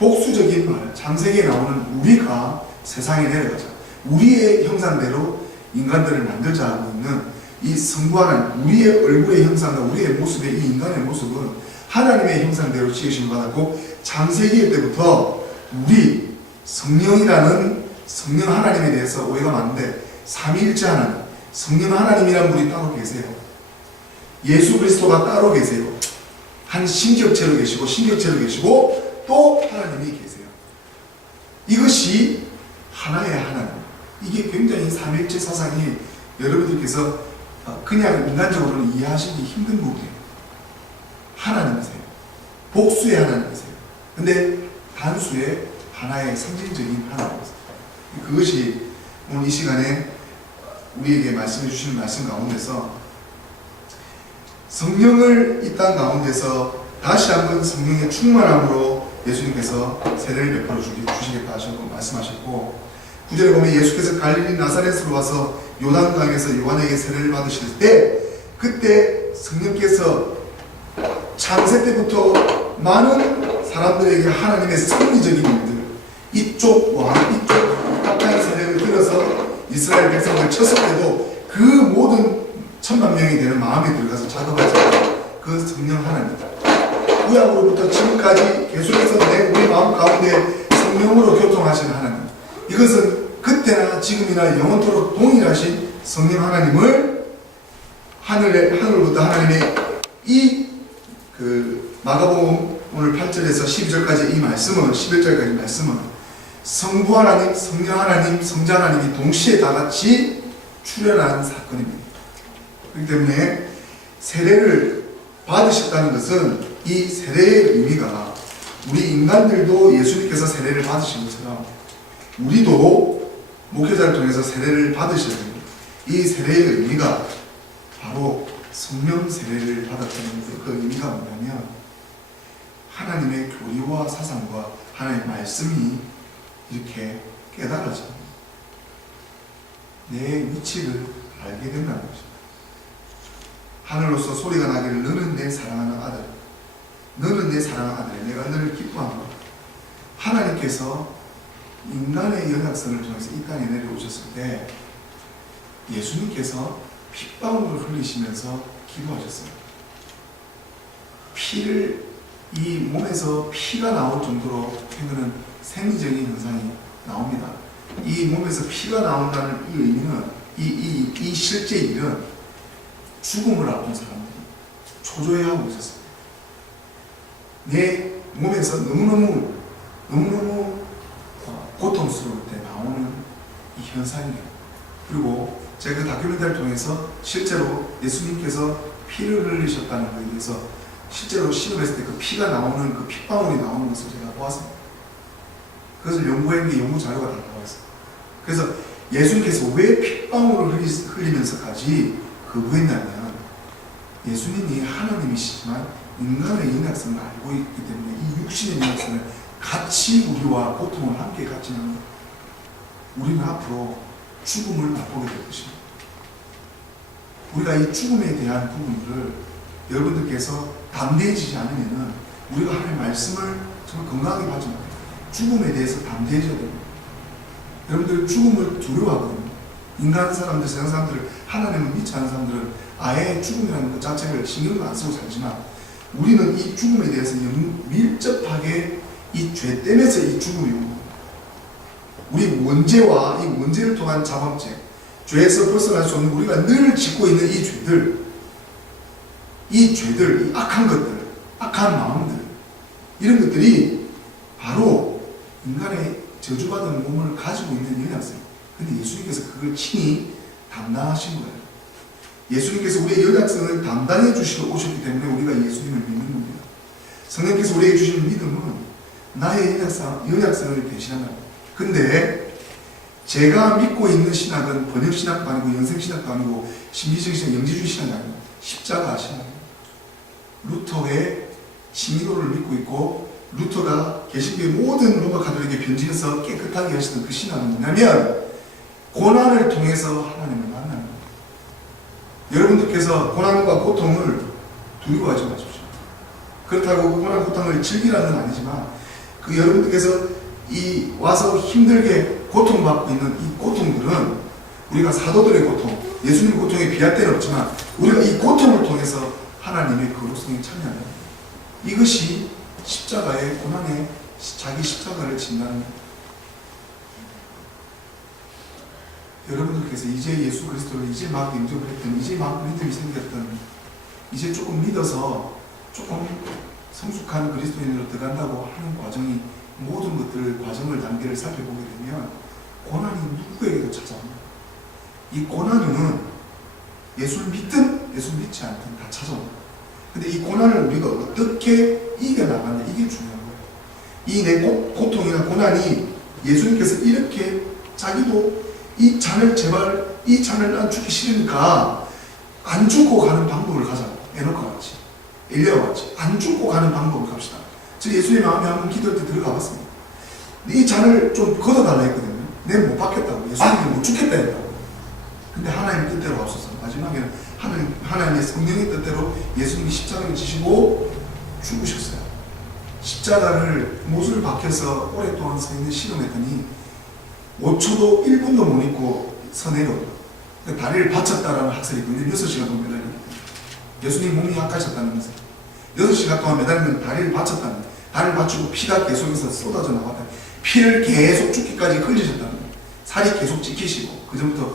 복수적인 말, 창세기에 나오는 우리가 세상에 내려가자, 우리의 형상대로 인간들을 만들자 하고 있는 이 성부하는 우리의 얼굴의 형상과 우리의 모습의 이 인간의 모습은 하나님의 형상대로 지으심 받았고, 창세기 때부터 우리 성령이라는 성령 하나님에 대해서 오해가 많은데, 삼위일체 하나님, 성령 하나님이라는 분이 따로 계세요. 예수 그리스도가 따로 계세요. 한 신격체로 계시고 또 하나님이 계세요. 이것이 하나의 하나님. 이게 굉장히 삼위일체 사상이 여러분들께서 그냥 인간적으로는 이해하시기 힘든 부분이에요. 하나님이세요. 복수의 하나님이세요. 근데 단수의 하나의 상징적인 하나님이세요. 그것이 오늘 이 시간에 우리에게 말씀해 주시는 말씀 가운데서 성령을 이 땅 가운데서 다시 한번 성령의 충만함으로 예수님께서 세례를 베풀어 주시겠다 하셨고 말씀하셨고, 9절에 보면 예수께서 갈릴리 나사렛으로 와서 요단강에서 요한에게 세례를 받으실 때, 그때 성령께서 창세 때부터 많은 사람들에게 하나님의 섭리적인 일들, 이쪽 왕, 이쪽 각자의 세례를 들어서 이스라엘 백성을 쳤을 때도 그 모든 10,000,000명이 되는 마음에 들어가서 작업하자 그 성령 하나님, 구약으로부터 지금까지 계속해서 우리 마음 가운데 성령으로 교통하시는 하나님, 이것은 그때나 지금이나 영원토록 동일하신 성령 하나님을 하늘부터 하나님의 이 마가복음 오늘 8절에서 12절까지 이 말씀은, 11절까지 말씀은 성부 하나님, 성령 하나님, 성자 하나님이 동시에 다 같이 출현한 사건입니다. 그렇기 때문에 세례를 받으셨다는 것은 이 세례의 의미가 우리 인간들도 예수님께서 세례를 받으신 것처럼 우리도 목회자를 통해서 세례를 받으셔야 됩니다. 이 세례의 의미가 바로 성령 세례를 받았다는 그 의미가 뭐냐면, 하나님의 교리와 사상과 하나님의 말씀이 이렇게 깨달아집니다. 내 위치를 알게 된다는 것입니다. 하늘로서 소리가 나기를 너는 내 사랑하는 아들, 너는 내 사랑하는 아들, 내가 너를 기뻐한다. 하나님께서 인간의 연약성을 통해서 이 땅에 내려오셨을 때 예수님께서 핏방울을 흘리시면서 기도하셨어요. 피를, 이 몸에서 피가 나올 정도로 행하는 생리적인 현상이 나옵니다. 이 몸에서 피가 나온다는 이 의미는, 이 실제 일은 죽음을 앞둔 사람들이 초조해하고 있었어요. 내 몸에서 너무너무 고통스러울 때 나오는 이 현상이에요. 그리고 제가 그 다큐멘터리를 통해서 실제로 예수님께서 피를 흘리셨다는 것에 대해서 실제로 실험했을 때 그 피가 나오는, 그 핏방울이 나오는 것을 제가 보았습니다. 그것을 연구한 게 연구 자료가 다 나와 있어요. 그래서 예수님께서 왜 핏방울을 흘리면서까지 거부했냐면, 예수님이 하나님이시지만 인간의 연약성을 알고 있기 때문에 이 육신의 연약성을 같이 우리와 고통을 함께 같이 나누는, 우리는 앞으로 죽음을 맛보게 될 것입니다. 우리가 이 죽음에 대한 부분들을 여러분들께서 담대해지지 않으면 우리가 하나님의 말씀을 정말 건강하게 받지 못해요. 죽음에 대해서 담대해져야 됩니다. 여러분들 죽음을 두려워하거든요. 인간 사람들, 세상 사람들을, 하나님을 믿지 않는 사람들은 아예 죽음이라는 것 자체를 신경도 안 쓰고 살지만, 우리는 이 죽음에 대해서 밀접하게 이 죄 때문에 이 죽음이 오고, 우리 원죄와 이 원죄를 통한 자범죄, 죄에서 벗어날 수 없는 우리가 늘 짓고 있는 이 죄들, 이 악한 것들, 악한 마음들, 이런 것들이 바로 인간의 저주받은 몸을 가지고 있는 연약성. 근데 예수님께서 그걸 친히 담당하신 거예요. 예수님께서 우리의 연약성을 담당해 주시러 오셨기 때문에 우리가 예수님을 믿는 겁니다. 성령께서 우리에게 주시는 믿음은 나의 연약성을 대신한다. 근데 제가 믿고 있는 신학은 번역신학도 아니고 영생신학도 아니고 신비주의 신학, 영지주의 신학이 아니고 십자가 신학입니다. 루터의 신기도를 믿고 있고, 루터가 개신교의 모든 로마 가톨릭에 변질해서 깨끗하게 하시던 그 신학은 뭐냐면, 고난을 통해서 하나님을 만나는 겁니다. 여러분들께서 고난과 고통을 두려워하지 마십시오. 그렇다고 그 고난 고통을 즐기라는 건 아니지만, 그 여러분들께서 이 와서 힘들게 고통받고 있는 이 고통들은 우리가 사도들의 고통, 예수님 고통에 비할 때는 없지만 우리가 이 고통을 통해서 하나님의 거룩성에 참여하는 이것이 십자가의 고난에 자기 십자가를 진다는 여러분들께서 이제 예수 그리스도를 이제 막 영접을 했던, 이제 막 믿음이 생겼던, 이제 조금 믿어서 조금 성숙한 그리스도인으로 들어간다고 하는 과정이 모든 것들 과정을 단계를 살펴보게 되면 고난이 누구에게도 찾아옵니다. 이 고난은 예수를 믿든 예수 믿지 않든 다 찾아옵니다. 근데 이 고난을 우리가 어떻게 이겨나가냐, 이게 중요한 거예요. 이 내 고통이나 고난이 예수님께서 이렇게 자기도 이 잔을 제발, 이 잔을 난 죽기 싫으니까 안 죽고 가는 방법을 가자고. 에노카 같이, 엘리야와 같이 안 죽고 가는 방법을 갑시다. 저 예수님 마음에 한번 기도할 때 들어가 봤습니다. 이 잔을 좀 걷어달라 했거든요. 내가 못 받겠다고. 예수님이 못 죽겠다 했다고. 근데 하나님 뜻대로 없어서 마지막에는 하나님의 성령의 뜻대로 예수님이 십자가를 지시고 죽으셨어요. 십자가를 못을 박혀서 오랫동안 서 있는 실험했더니 5초도 1분도 못 있고 서내려오고 다리를 받쳤다라는 학설이 있는데 6시간 동안 매달리고 예수님 몸이 약하셨다는 것은 6시간 동안 매달리면 다리를 받쳤다는 거예요. 다리를 받치고 피가 계속해서 쏟아져 나왔다. 피를 계속 죽기까지 흘리셨다는 거예요. 살이 계속 찍히시고 그전부터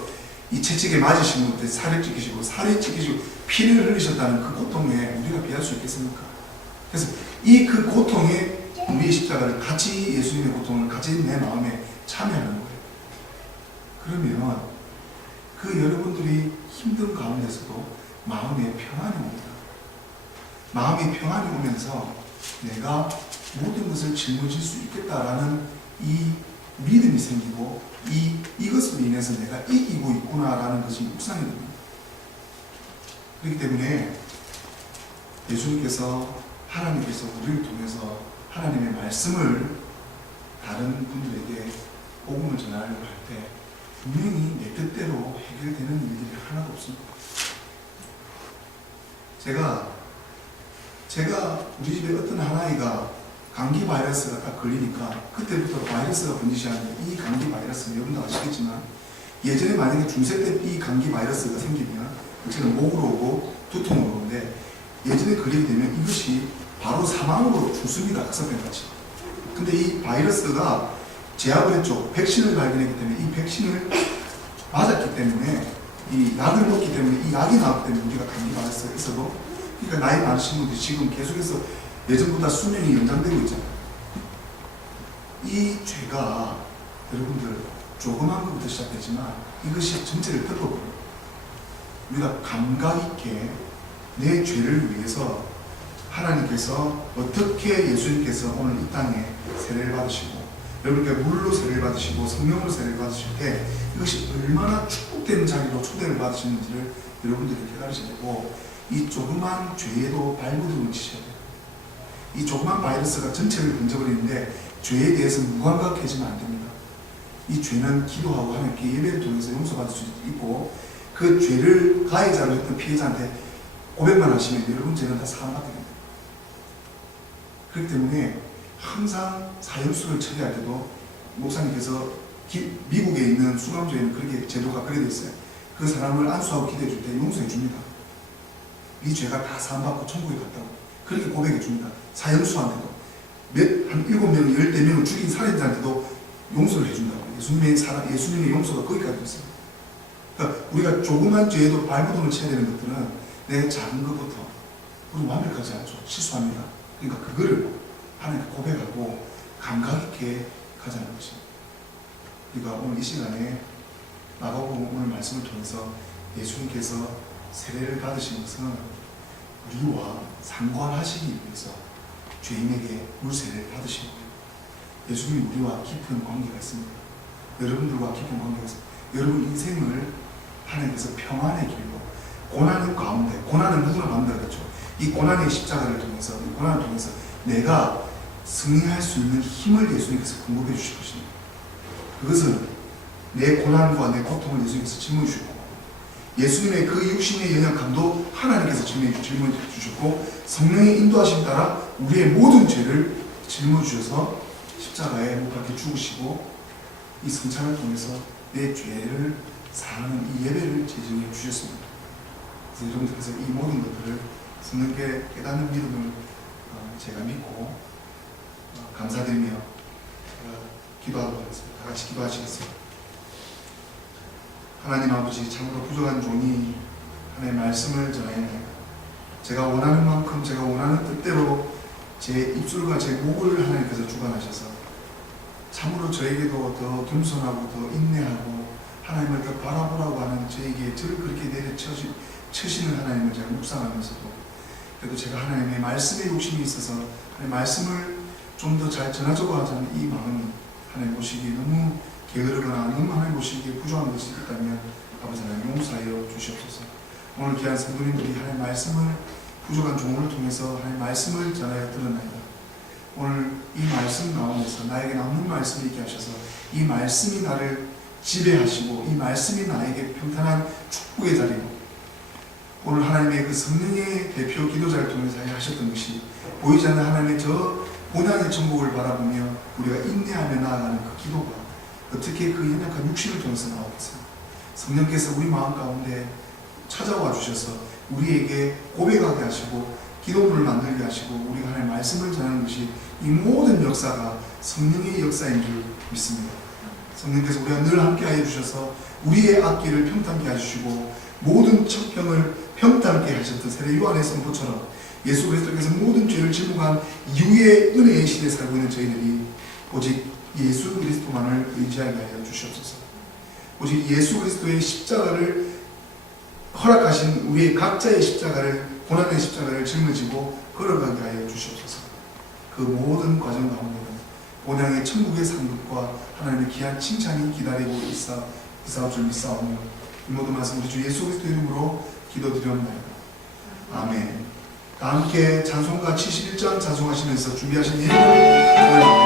이 채찍에 맞으신 분한테 살이 찍히시고 피를 흘리셨다는 그 고통에 우리가 비할 수 있겠습니까? 그래서 이 그 고통에 우리의 십자가를 같이 예수님의 고통을 같이 내 마음에 참여하는 거예요. 그러면 그 여러분들이 힘든 가운데서도 마음의 평안이 옵니다. 마음의 평안이 오면서 내가 모든 것을 짊어질 수 있겠다라는 이 믿음이 생기고 이것으로 인해서 내가 이기고 있구나라는 것이 묵상이 됩니다. 그렇기 때문에 예수님께서 하나님께서 우리를 통해서 하나님의 말씀을 다른 분들에게 복음을 전하려고 할 때 분명히 내 뜻대로 해결되는 일들이 하나도 없습니다. 제가 우리 집에 어떤 한 아이가 감기 바이러스가 딱 걸리니까 그때부터 바이러스가 번지시하는데 이 감기 바이러스는 여러분도 아시겠지만 예전에 만약에 중세 때 이 감기 바이러스가 생기면 그때는 목으로 오고 두통으로 오는데 예전에 걸리게 되면 이것이 바로 사망으로 죽습니다. 학사병같이. 근데 이 바이러스가 제압을 했죠. 백신을 발견했기 때문에 이 백신을 맞았기 때문에 이 약을 먹기 때문에 이 약이 나왔기 때문에 우리가 감기 바이러스가 있어도 그러니까 나이 많으신 분들이 지금 계속해서 예전보다 수명이 연장되고 있잖아요. 이 죄가 여러분들 조그만 것부터 시작되지만 이것이 전체를 덮어버려요. 우리가 감각 있게 내 죄를 위해서 하나님께서 어떻게 예수님께서 오늘 이 땅에 세례를 받으시고 여러분께 물로 세례를 받으시고 성령으로 세례를 받으실 때 이것이 얼마나 축복된 자리로 초대를 받으시는지를 여러분들이 깨달으셔야 되고 이 조그만 죄에도 발버둥을 치셔야 돼요. 이 조그만 바이러스가 전체를 던져버리는데 죄에 대해서 무감각해지면 안 됩니다. 이 죄는 기도하고 하나님께 예배를 통해서 용서받을 수 있고 그 죄를 가해자로 했던 피해자한테 고백만 하시면 여러분 죄는 다 사함받게 됩니다. 그렇기 때문에 항상 사형수를 처리할 때도 목사님께서 미국에 있는 수감조에는 그렇게 제도가 그렇게 되어 있어요. 그 사람을 안수하고 기도해 줄 때 용서해 줍니다. 이 죄가 다 사함받고 천국에 갔다고 그렇게 고백해 줍니다. 사형수한테도 한 7명, 10명을 죽인 살인자한테도 용서를 해준다고. 예수님의 용서가 거기까지 있어요. 그러니까 우리가 조그만 죄에도 발버둥을 쳐야 되는 것들은 내 작은 것부터 우리 완벽하지 않죠. 실수합니다. 그러니까 그거를 하나님께 고백하고 감각 있게 가자는 것입니다. 우리가 오늘 이 시간에 마가복음 오늘 말씀을 통해서 예수님께서 세례를 받으신 것은 우리와 상관하시기 위해서 죄인에게 물세례를 받으신 거예요. 예수님이 우리와 깊은 관계가 있습니다. 여러분들과 깊은 관계가 있습니다. 여러분 인생을 하나님께서 평안의 길로 고난의 가운데, 고난은 누구나 만들었죠. 이 고난의 십자가를 통해서, 이 고난을 통해서 내가 승리할 수 있는 힘을 예수님께서 공급해 주실 것입니다. 그것은 내 고난과 내 고통을 예수님께서 짊어져 주셨고 예수님의 그 육신의 영향감도 하나님께서 짊어져 주셨고 성령의 인도하심 따라 우리의 모든 죄를 짊어져 주셔서 십자가에 못 박혀 죽으시고 이 성찬을 통해서 내 죄를 사하는 이 예배를 제정해 주셨습니다. 그래서 여러분들께서 이 모든 것들을 성령께 깨닫는 믿음을 제가 믿고 감사드리며 제가 기도하도록 하겠습니다. 다 같이 기도하시겠습니다. 하나님 아버지, 참으로 부족한 종이 하나님의 말씀을 전해 제가 원하는 만큼 제가 원하는 뜻대로 제 입술과 제 목을 하나님께서 주관하셔서 참으로 저에게도 더 겸손하고 더 인내하고 하나님을 더 바라보라고 하는 저에게 저를 그렇게 내려치시는 하나님을 제가 묵상하면서도 그래도 제가 하나님의 말씀에 욕심이 있어서 하나님의 말씀을 좀 더 잘 전하자고 하자는 이 마음이 하나님 보시기에 너무 게으르거나 너무 하나님 보시기에 부족한 것이 있다면 아버지 하나님 용서하여 주시옵소서. 오늘 귀한 성도님들이 하나님 말씀을 부족한 종을 통해서 하나님 말씀을 전하여 들었나이다. 오늘 이 말씀 가운데서 나에게 남는 말씀이 있게 하셔서 이 말씀이 나를 지배하시고 이 말씀이 나에게 평탄한 축복의 자리로 오늘 하나님의 그 성령의 대표 기도자를 통해서 하셨던 것이 보이지 않는 하나님의 저 본향의 천국을 바라보며 우리가 인내하며 나아가는 그 기도가 어떻게 그 연약한 육신을 통해서 나오겠어요. 성령께서 우리 마음 가운데 찾아와 주셔서 우리에게 고백하게 하시고 기도문을 만들게 하시고 우리가 하나님의 말씀을 전하는 것이 이 모든 역사가 성령의 역사인 줄 믿습니다. 성령께서 우리가 늘 함께하여 주셔서 우리의 앞길을 평탄케 해주시고 모든 척평을 평탄케 하셨던 세례 요한의 선포처럼 예수 그리스도께서 모든 죄를 질문한 이후의 은혜의 시대에 살고 있는 저희들이 오직 예수 그리스도만을 의지하게 하여 주시옵소서. 오직 예수 그리스도의 십자가를 허락하신 우리의 각자의 십자가를 고난의 십자가를 짊어지고 걸어가게 하여 주시옵소서. 그 모든 과정 가운데는 본향의 천국의 상급과 하나님의 귀한 칭찬이 기다리고 있사올 줄 믿사오며 이 모든 말씀 우리 주 예수 그리스도 이름으로 기도드리옵나이다. 아멘. 다 함께 찬송가 71장 찬송하시면서 준비하신 예배를 하나님 앞에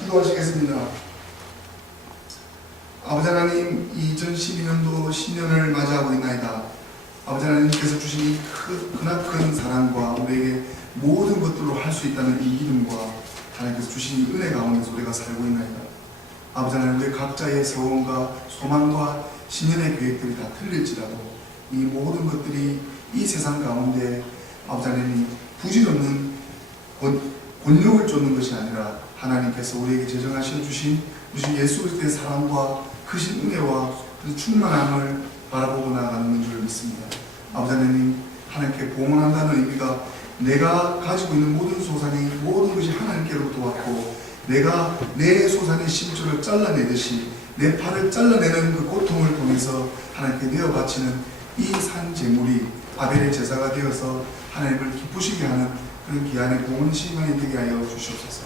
기도하시겠습니다. 아버지 하나님, 2012년도 신년을 맞이하고 있나이다. 아버지 하나님께서 주신 이 크나큰 사랑과 우리에게 모든 것들로 할 수 있다는 이 믿음과 하나님께서 주신 이 은혜 가운데서 우리가 살고 있나이다. 아버지 하나님, 우리 각자의 소원과 소망과 신년의 계획들이 다 틀릴지라도 이 모든 것들이 이 세상 가운데 아버지 하나님 부질없는 권력을 쫓는 것이 아니라 하나님께서 우리에게 제정하셔 주신 예수 그리스도의 사랑과 크신 은혜와 그 충만함을 바라보고 나아가는 줄 믿습니다. 아버지 하나님, 하나님께 봉헌한다는 의미가 내가 가지고 있는 모든 소산이 모든 것이 하나님께로부터 왔고 내가 내 소산의 심줄을 잘라내듯이 내 팔을 잘라내는 그 고통을 통해서 하나님께 내어 바치는 이 산 제물이 아벨의 제사가 되어서 하나님을 기쁘시게 하는 그런 귀한의 봉헌 시간이 되게 하여 주시옵소서.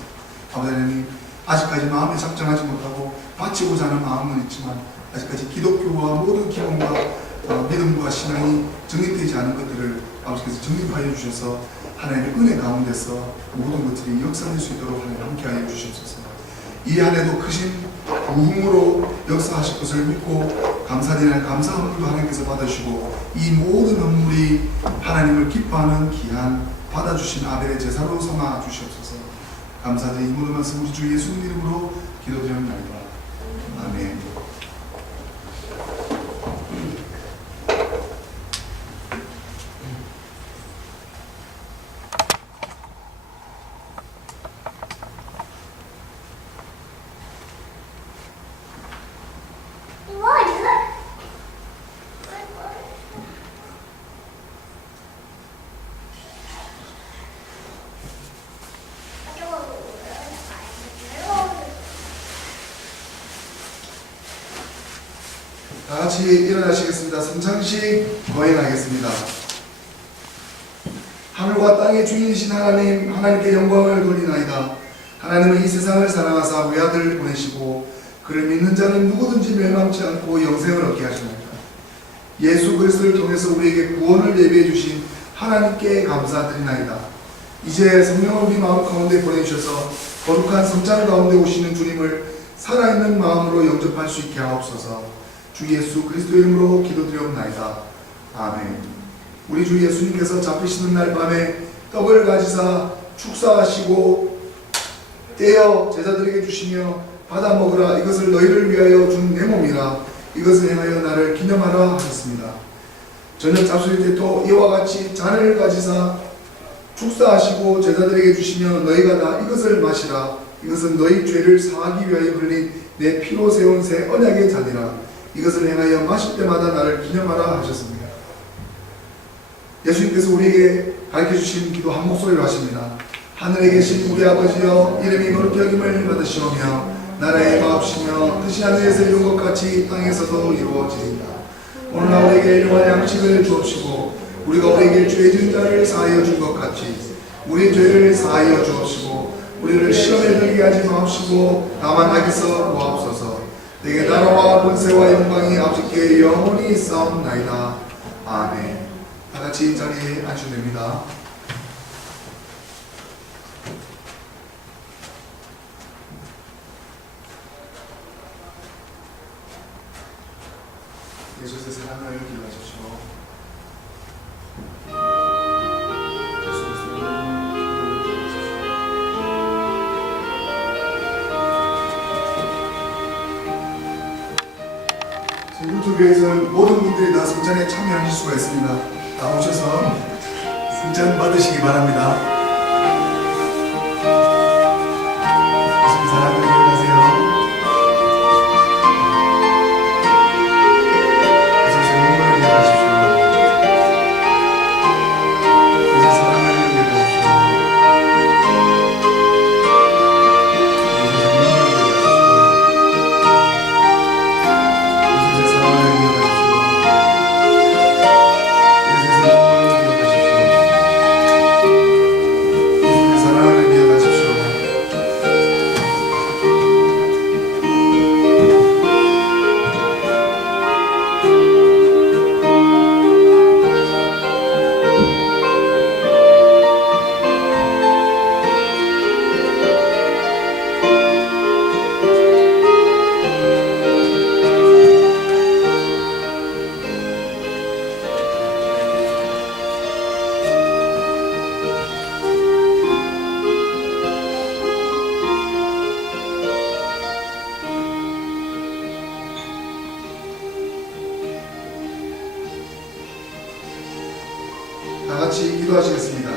아버지 하나님, 아직까지 마음에 작정하지 못하고 바치고자 하는 마음은 있지만 아직까지 기독교와 모든 기본과 믿음과 신앙이 정립되지 않은 것들을 아버지께서 정립하여 주셔서 하나님의 은혜 가운데서 모든 것들이 역사될 수 있도록 하나님 함께하여 주시옵소서. 이 안에도 크신 부흥으로 역사하실 것을 믿고 감사드리는 감사 헌물도 하나님께서 받으시고 이 모든 헌물이 하나님을 기뻐하는 귀한 받아주신 아벨의 제사로 삼아 주시옵소서. 감사드리 이 모든 말씀 우리 주 예수님 이름으로 기도드립니다. 아멘. 다 같이 일어나시겠습니다. 성찬식 거행하겠습니다. 하늘과 땅의 주인이신 하나님, 하나님께 영광을 돌리나이다. 하나님은 이 세상을 사랑하사 외아들을 보내시고 그를 믿는 자는 누구든지 멸망치 않고 영생을 얻게 하시나이다. 예수 그리스도를 통해서 우리에게 구원을 예비해 주신 하나님께 감사드리나이다. 이제 성령을 우리 마음 가운데 보내주셔서 거룩한 성찬 가운데 오시는 주님을 살아있는 마음으로 영접할 수 있게 하옵소서. 주 예수 그리스도 이름으로 기도드리옵나이다. 아멘. 우리 주 예수님께서 잡히시는 날 밤에 떡을 가지사 축사하시고 떼어 제자들에게 주시며 받아 먹으라. 이것을 너희를 위하여 준 내 몸이라. 이것을 행하여 나를 기념하라 하셨습니다. 저녁 잡수일 때 또 이와 같이 잔을 가지사 축사하시고 제자들에게 주시며 너희가 다 이것을 마시라. 이것은 너희 죄를 사하기 위하여 흘린 내 피로 세운 새 언약의 잔이라. 이것을 행하여 마실 때마다 나를 기념하라 하셨습니다. 예수님께서 우리에게 가르쳐주신 기도 한 목소리로 하십니다. 하늘에 계신 우리 아버지여, 이름이 거룩히 여김을 받으시오며 나라의 마옵시며 뜻이 하늘에서 이룬 것 같이 땅에서도 이루어지리이다. 오늘날 우리에게 일용할 양식을 주옵시고 우리가 우리에게 죄 지은 자를 사하여 준 것 같이 우리 죄를 사하여 주옵시고 우리를 시험에 들게 하지 마옵시고 다만 악에서 구하옵소서. 내게 나라와 권세와 영광이 아버지께 영원히 있사옵나이다. 아멘. 다같이 자리에 앉으시면 됩니다. 예수의 사랑을 기도하십시오. 유튜브에서는 모든 분들이 다 성찬에 참여하실 수가 있습니다. 다 오셔서 성찬 받으시기 바랍니다. 예수님 사랑을 기억하세요. 예수님 영광을 기억하십시오. 예수님 사랑을 기억하십시오. 다같이 기도하시겠습니다.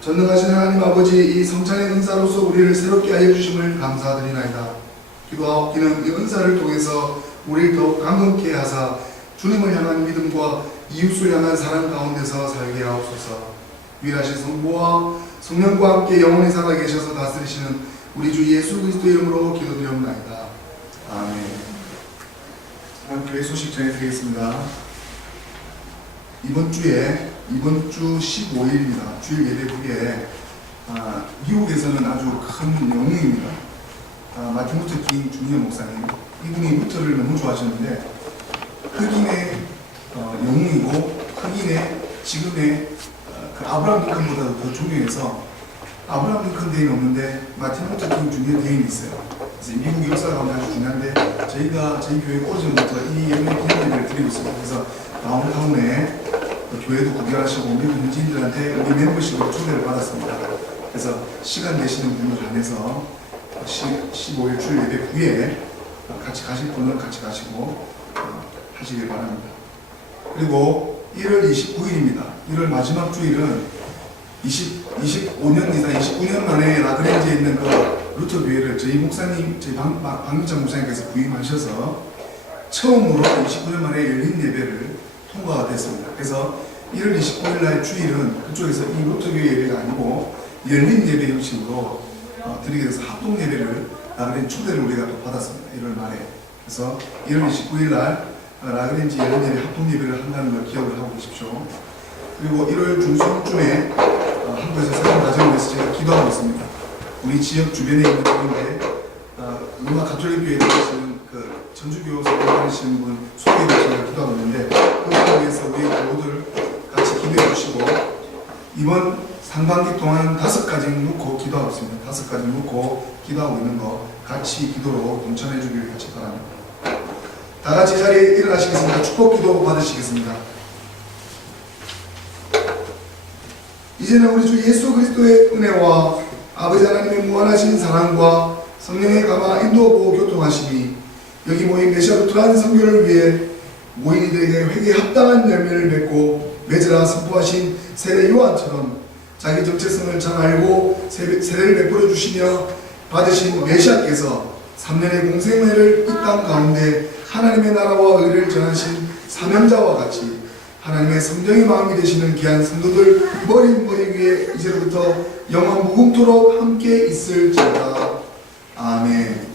전능하신 하나님 아버지, 이 성찬의 은사로서 우리를 새롭게 하여 주심을 감사드리나이다. 기도하옵기는 이 은사를 통해서 우리를 더욱 강건케 하사 주님을 향한 믿음과 이웃을 향한 사랑 가운데서 살게 하옵소서. 위하신 성부와 성령과 함께 영원히 살아 계셔서 다스리시는 우리 주 예수 그리스도 이름으로 기도드리옵나이다. 아멘. 교회 소식 전해드리겠습니다. 이번 주 15일입니다. 주일 예배 후에 미국에서는 아주 큰 영웅입니다. 마틴 루터 킹 주니어 목사님, 이분이 루터를 너무 좋아하셨는데 흑인의 영웅이고 흑인의 지금의 그 아브라함 링컨보다도 더 존경해서 아브라함 링컨 대회는 없는데 마틴 루터 킹 주니어 대회는 있어요. 그래서 미국 역사가 가면 아주 중요한데 저희가 저희 교회 오래전부터 이 예배 기념회를 드리고 있습니다. 그래서 다운타운에 교회도 구별하시고 미국 현지인들한테 우리 멤버십으로 초대를 받았습니다. 그래서 시간 되시는 분들 안에서 15일 주일 예배 후에 같이 가실 분은 같이 가시고 하시길 바랍니다. 그리고 1월 29일입니다. 1월 마지막 주일은 25년 이상 29년 만에 라그랜지에 있는 그 루터 교회를 저희 목사님, 저희 박민찬 목사님께서 부임하셔서 처음으로 29년 만에 열린 예배를 통과가 됐습니다. 그래서 1월 29일 날 주일은 그쪽에서 이 루터 교회 예배가 아니고 열린 예배 형식으로 드리게 돼서 합동 예배를 라그랜지 초대를 우리가 또 받았습니다. 1월 말에. 그래서 1월 29일 날 라그랜지 열린 예배 합동 예배를 한다는 걸 기억을 하고 계십시오. 그리고 1월 중순쯤에 한국에서 사람 가정을 위해서 제가 기도하고 있습니다. 우리 지역 주변에 있는 분인데 로마 가톨릭 교회에 계시는 그 전주교회 다니시는 분 소개를 제가 기도하고 있는데 그분을 위해서 우리 교우들 같이 기도해 주시고 이번 상반기 동안 5가지 놓고 기도하고 있습니다. 5가지 놓고 기도하고 있는 거 같이 기도로 동참해 주길 같이 바랍니다. 다 같이 자리에 일어나시겠습니다. 축복 기도 받으시겠습니다. 이제는 우리 주 예수 그리스도의 은혜와 아버지 하나님의 무한하신 사랑과 성령의 감화 인도 보호 교통하심이 여기 모인 메시아루트라는 선교를 위해 모인 이들에게 회개에 합당한 열매를 맺고 맺으라 선포하신 세례 요한처럼 자기 정체성을 잘 알고 세례를 베풀어 주시며 받으신 메시아께서 3년의 공생애를 이 땅 가운데 하나님의 나라와 의를 전하신 사명자와 같이 하나님의 성령의 마음이 되시는 귀한 성도들 머리 위에 이제부터 영원 무궁토록 함께 있을지어다. 아멘.